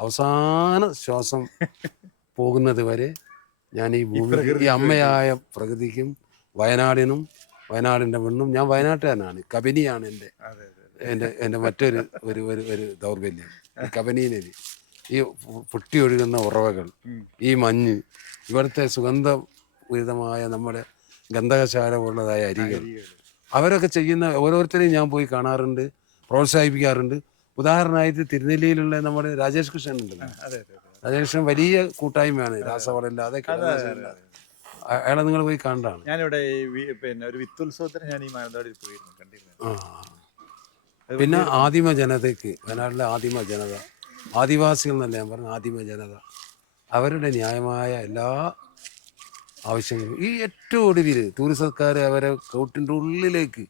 അവസാന ശ്വാസം പോകുന്നത് വരെ ഞാൻ ഈ ഭൂമി, ഈ അമ്മയായ പ്രകൃതിക്കും വയനാടിനും വയനാടിൻ്റെ മണ്ണും, ഞാൻ വയനാട്ടുകാരനാണ്, കബനിയാണ് എൻ്റെ മറ്റൊരു ഒരു ദൗർബല്യം. ഈ കബനിയിൽ ഈ പൊട്ടി ഒഴുകുന്ന ഉറവകൾ, ഈ മഞ്ഞ്, ഇവിടുത്തെ സുഗന്ധപൂരിതമായ നമ്മുടെ ഗന്ധകശാല പോലുള്ളതായ അരികൾ, അവരൊക്കെ ചെയ്യുന്ന ഓരോരുത്തരെയും ഞാൻ പോയി കാണാറുണ്ട്, പ്രോത്സാഹിപ്പിക്കാറുണ്ട്. ഉദാഹരണമായിട്ട് തിരുനെല്ലിയിലുള്ള നമ്മുടെ രാജേഷ് കൃഷ്ണൻ ഉണ്ടല്ലോ, രാജേഷ് കൃഷ്ണൻ വലിയ കൂട്ടായ്മയാണ്, രാസവളമില്ലാതെ അയാളെ നിങ്ങൾ പോയി കണ്ടാണ്. ഞാനിവിടെ പിന്നെ ഒരു വിത്തുത്സവത്തിന് ഞാൻ ഈ മാനന്തവാടിയിൽ പോയിരുന്നു, കണ്ടിരുന്നു. പിന്നെ ആദിമ ജനതയ്ക്ക്, വയനാട്ടിലെ ആദിമ ജനത, ആദിവാസികൾ എന്നല്ല ഞാൻ പറഞ്ഞു, ആദിമ ജനത, അവരുടെ ന്യായമായ എല്ലാ ആവശ്യങ്ങളും ഈ ഏറ്റവും ഒടുവിൽ ടൂറിസക്കാർ അവരെ കോട്ടിൻ്റെ ഉള്ളിലേക്ക്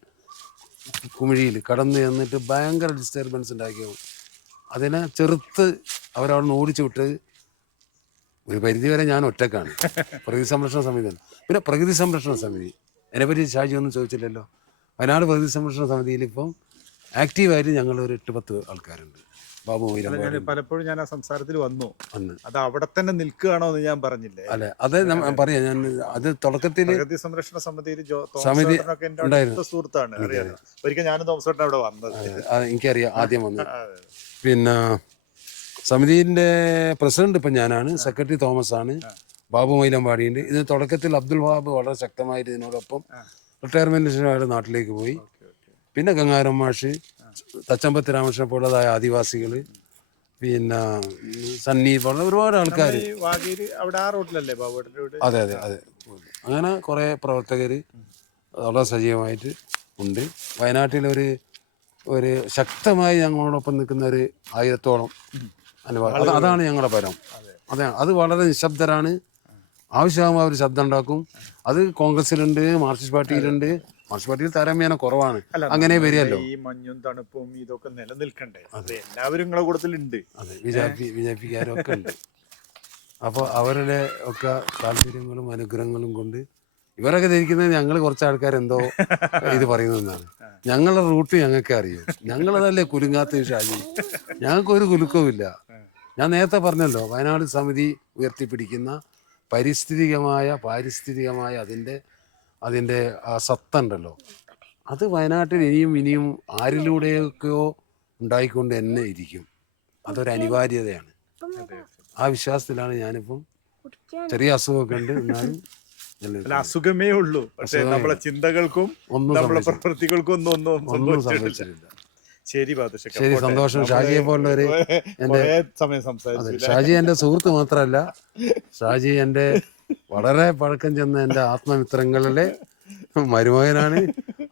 കുമിഴിയിൽ കടന്നു ചെന്നിട്ട് ഭയങ്കര ഡിസ്റ്റർബൻസ് ഉണ്ടാക്കിയോ. അതിനെ ചെറുത്ത് അവരവിടെ ഓടിച്ചു വിട്ടത് ഒരു പരിധിവരെ ഞാൻ ഒറ്റക്കാണ്. പ്രകൃതി സംരക്ഷണ സമിതി, പിന്നെ പ്രകൃതി സംരക്ഷണ സമിതി അതിനെപ്പറ്റി ഷാജി ഒന്നും ചോദിച്ചില്ലല്ലോ. വയനാട് പ്രകൃതി സംരക്ഷണ സമിതിയിൽ ഇപ്പം ആക്റ്റീവായിട്ട് ഞങ്ങളൊരു 8-10 ആൾക്കാരുണ്ട്. ബാബു പലപ്പോഴും ഞാൻ ആ സംസാരത്തിൽ വന്നു, അത് അവിടെ തന്നെ നിൽക്കുകയാണോ എന്ന് ഞാൻ പറഞ്ഞില്ലേ. അല്ലെ, അത് പറയാം. ഞാൻ അത് തുടക്കത്തിൽ പ്രകൃതി സംരക്ഷണ സമിതി സുഹൃത്താണ്, ഒരിക്കൽ ഞാനും തോമസേട്ടൻ അവിടെ വന്നത്, എനിക്കറിയാം, ആദ്യം വന്നത്. പിന്നെ സമിതിൻ്റെ പ്രസിഡന്റ് ഇപ്പം ഞാനാണ്, സെക്രട്ടറി തോമസ് ആണ്, ബാബു മൈലമ്പാടിയുണ്ട്. ഇത് തുടക്കത്തിൽ അബ്ദുൽ വഹാബ് വളരെ ശക്തമായിട്ട് ഇതിനോടൊപ്പം റിട്ടയർമെന്റിന് നാട്ടിലേക്ക് പോയി. പിന്നെ ഗംഗാരം മാഷ്, തച്ചമ്പത്ത് രാമകൃഷ്ണനെ പോലുള്ളതായ ആദിവാസികൾ, പിന്നെ സണ്ണി പോലുള്ള ഒരുപാട് ആൾക്കാർ. അതെ അതെ അതെ, അങ്ങനെ കുറേ പ്രവർത്തകർ വളരെ സജീവമായിട്ട് ഉണ്ട്. വയനാട്ടിലൊരു ശക്തമായി ഞങ്ങളോടൊപ്പം നിൽക്കുന്ന ഒരു 1000-ഓളം അനുഭവം, അതാണ് ഞങ്ങളുടെ പരം. അതെ, അത് വളരെ നിശബ്ദരാണ്. ആവശ്യമാകുമ്പോൾ അവർ ശബ്ദം ഉണ്ടാക്കും. അത് കോൺഗ്രസിലുണ്ട്, മാർക്സിസ്റ്റ് പാർട്ടിയിലുണ്ട്. മാർക്സിസ്റ്റ് പാർട്ടിയിൽ താരതമ്യേന കുറവാണ്. അങ്ങനെ വരികയല്ലോ. ഈ മഞ്ഞും തണുപ്പും ഇതൊക്കെ നിലനിൽക്കണ്ടേ, എല്ലാവരും നിങ്ങളെ കൂട്ടത്തിലുണ്ട്. അതെ, ബിജെപിക്കാരൊക്കെ ഉണ്ട്. അപ്പോൾ അവരുടെ ഒക്കെ താല്പര്യങ്ങളും അനുഗ്രഹങ്ങളും കൊണ്ട് ഇവരൊക്കെ ധരിക്കുന്നത് ഞങ്ങൾ കുറച്ച് ആൾക്കാരെന്തോ ഇത് പറയുന്നതെന്നാണ്. ഞങ്ങളുടെ റൂട്ട് ഞങ്ങൾക്ക് അറിയും. ഞങ്ങളതല്ലേ കുലുങ്ങാത്ത ഷാജി, ഞങ്ങൾക്കൊരു കുലുക്കവും ഇല്ല. ഞാൻ നേരത്തെ പറഞ്ഞല്ലോ, വയനാട് സമിതി ഉയർത്തിപ്പിടിക്കുന്ന പാരിസ്ഥിതികമായ അതിൻ്റെ ആ സത്തുണ്ടല്ലോ, അത് വയനാട്ടിൽ ഇനിയും ആരിലൂടെയൊക്കെയോ ഉണ്ടായിക്കൊണ്ട് തന്നെ ഇരിക്കും. അതൊരു അനിവാര്യതയാണ്. ആ വിശ്വാസത്തിലാണ് ഞാനിപ്പം. ചെറിയ അസുഖമൊക്കെ ഉണ്ട്, എന്നാലും അസുഖമേ ഉള്ളൂ, പക്ഷേ നമ്മളെ ചിന്തകൾക്കും നമ്മളെ പ്രവൃത്തികൾക്കും ഒന്നും സംഭവിച്ചിട്ടില്ല. ശരി, സന്തോഷം. ഷാജിയെ പോലുള്ളൊരു ഷാജി എൻ്റെ സുഹൃത്ത് മാത്രമല്ല, ഷാജി എൻ്റെ വളരെ പഴക്കം ചെന്ന എൻ്റെ ആത്മമിത്രങ്ങളിലെ മരുമകനാണ്.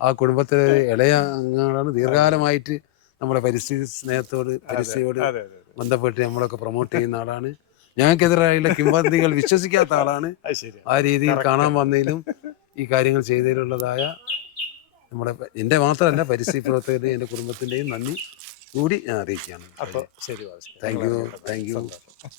ആ കുടുംബത്തിലെ ഇളയ അംഗങ്ങളാണ്. ദീർഘകാലമായിട്ട് നമ്മുടെ പരിസ്ഥിതിയോട് ബന്ധപ്പെട്ട് നമ്മളൊക്കെ പ്രൊമോട്ട് ചെയ്യുന്ന ആളാണ്. ഞങ്ങൾക്കെതിരായുള്ള കിംവദന്തികൾ വിശ്വസിക്കാത്ത ആളാണ്. ആ രീതിയിൽ കാണാൻ വന്നതിലും ഈ കാര്യങ്ങൾ ചെയ്തതിലുള്ളതായ എൻ്റെ മാത്രമല്ല പരിസ്ഥിതി പ്രവർത്തകരുടെയും എൻ്റെ കുടുംബത്തിൻ്റെയും നന്ദി കൂടി ഞാൻ അറിയിക്കുകയാണ്. അപ്പോൾ ശരി Vasu. Thank you, thank you. സന്തോഷം.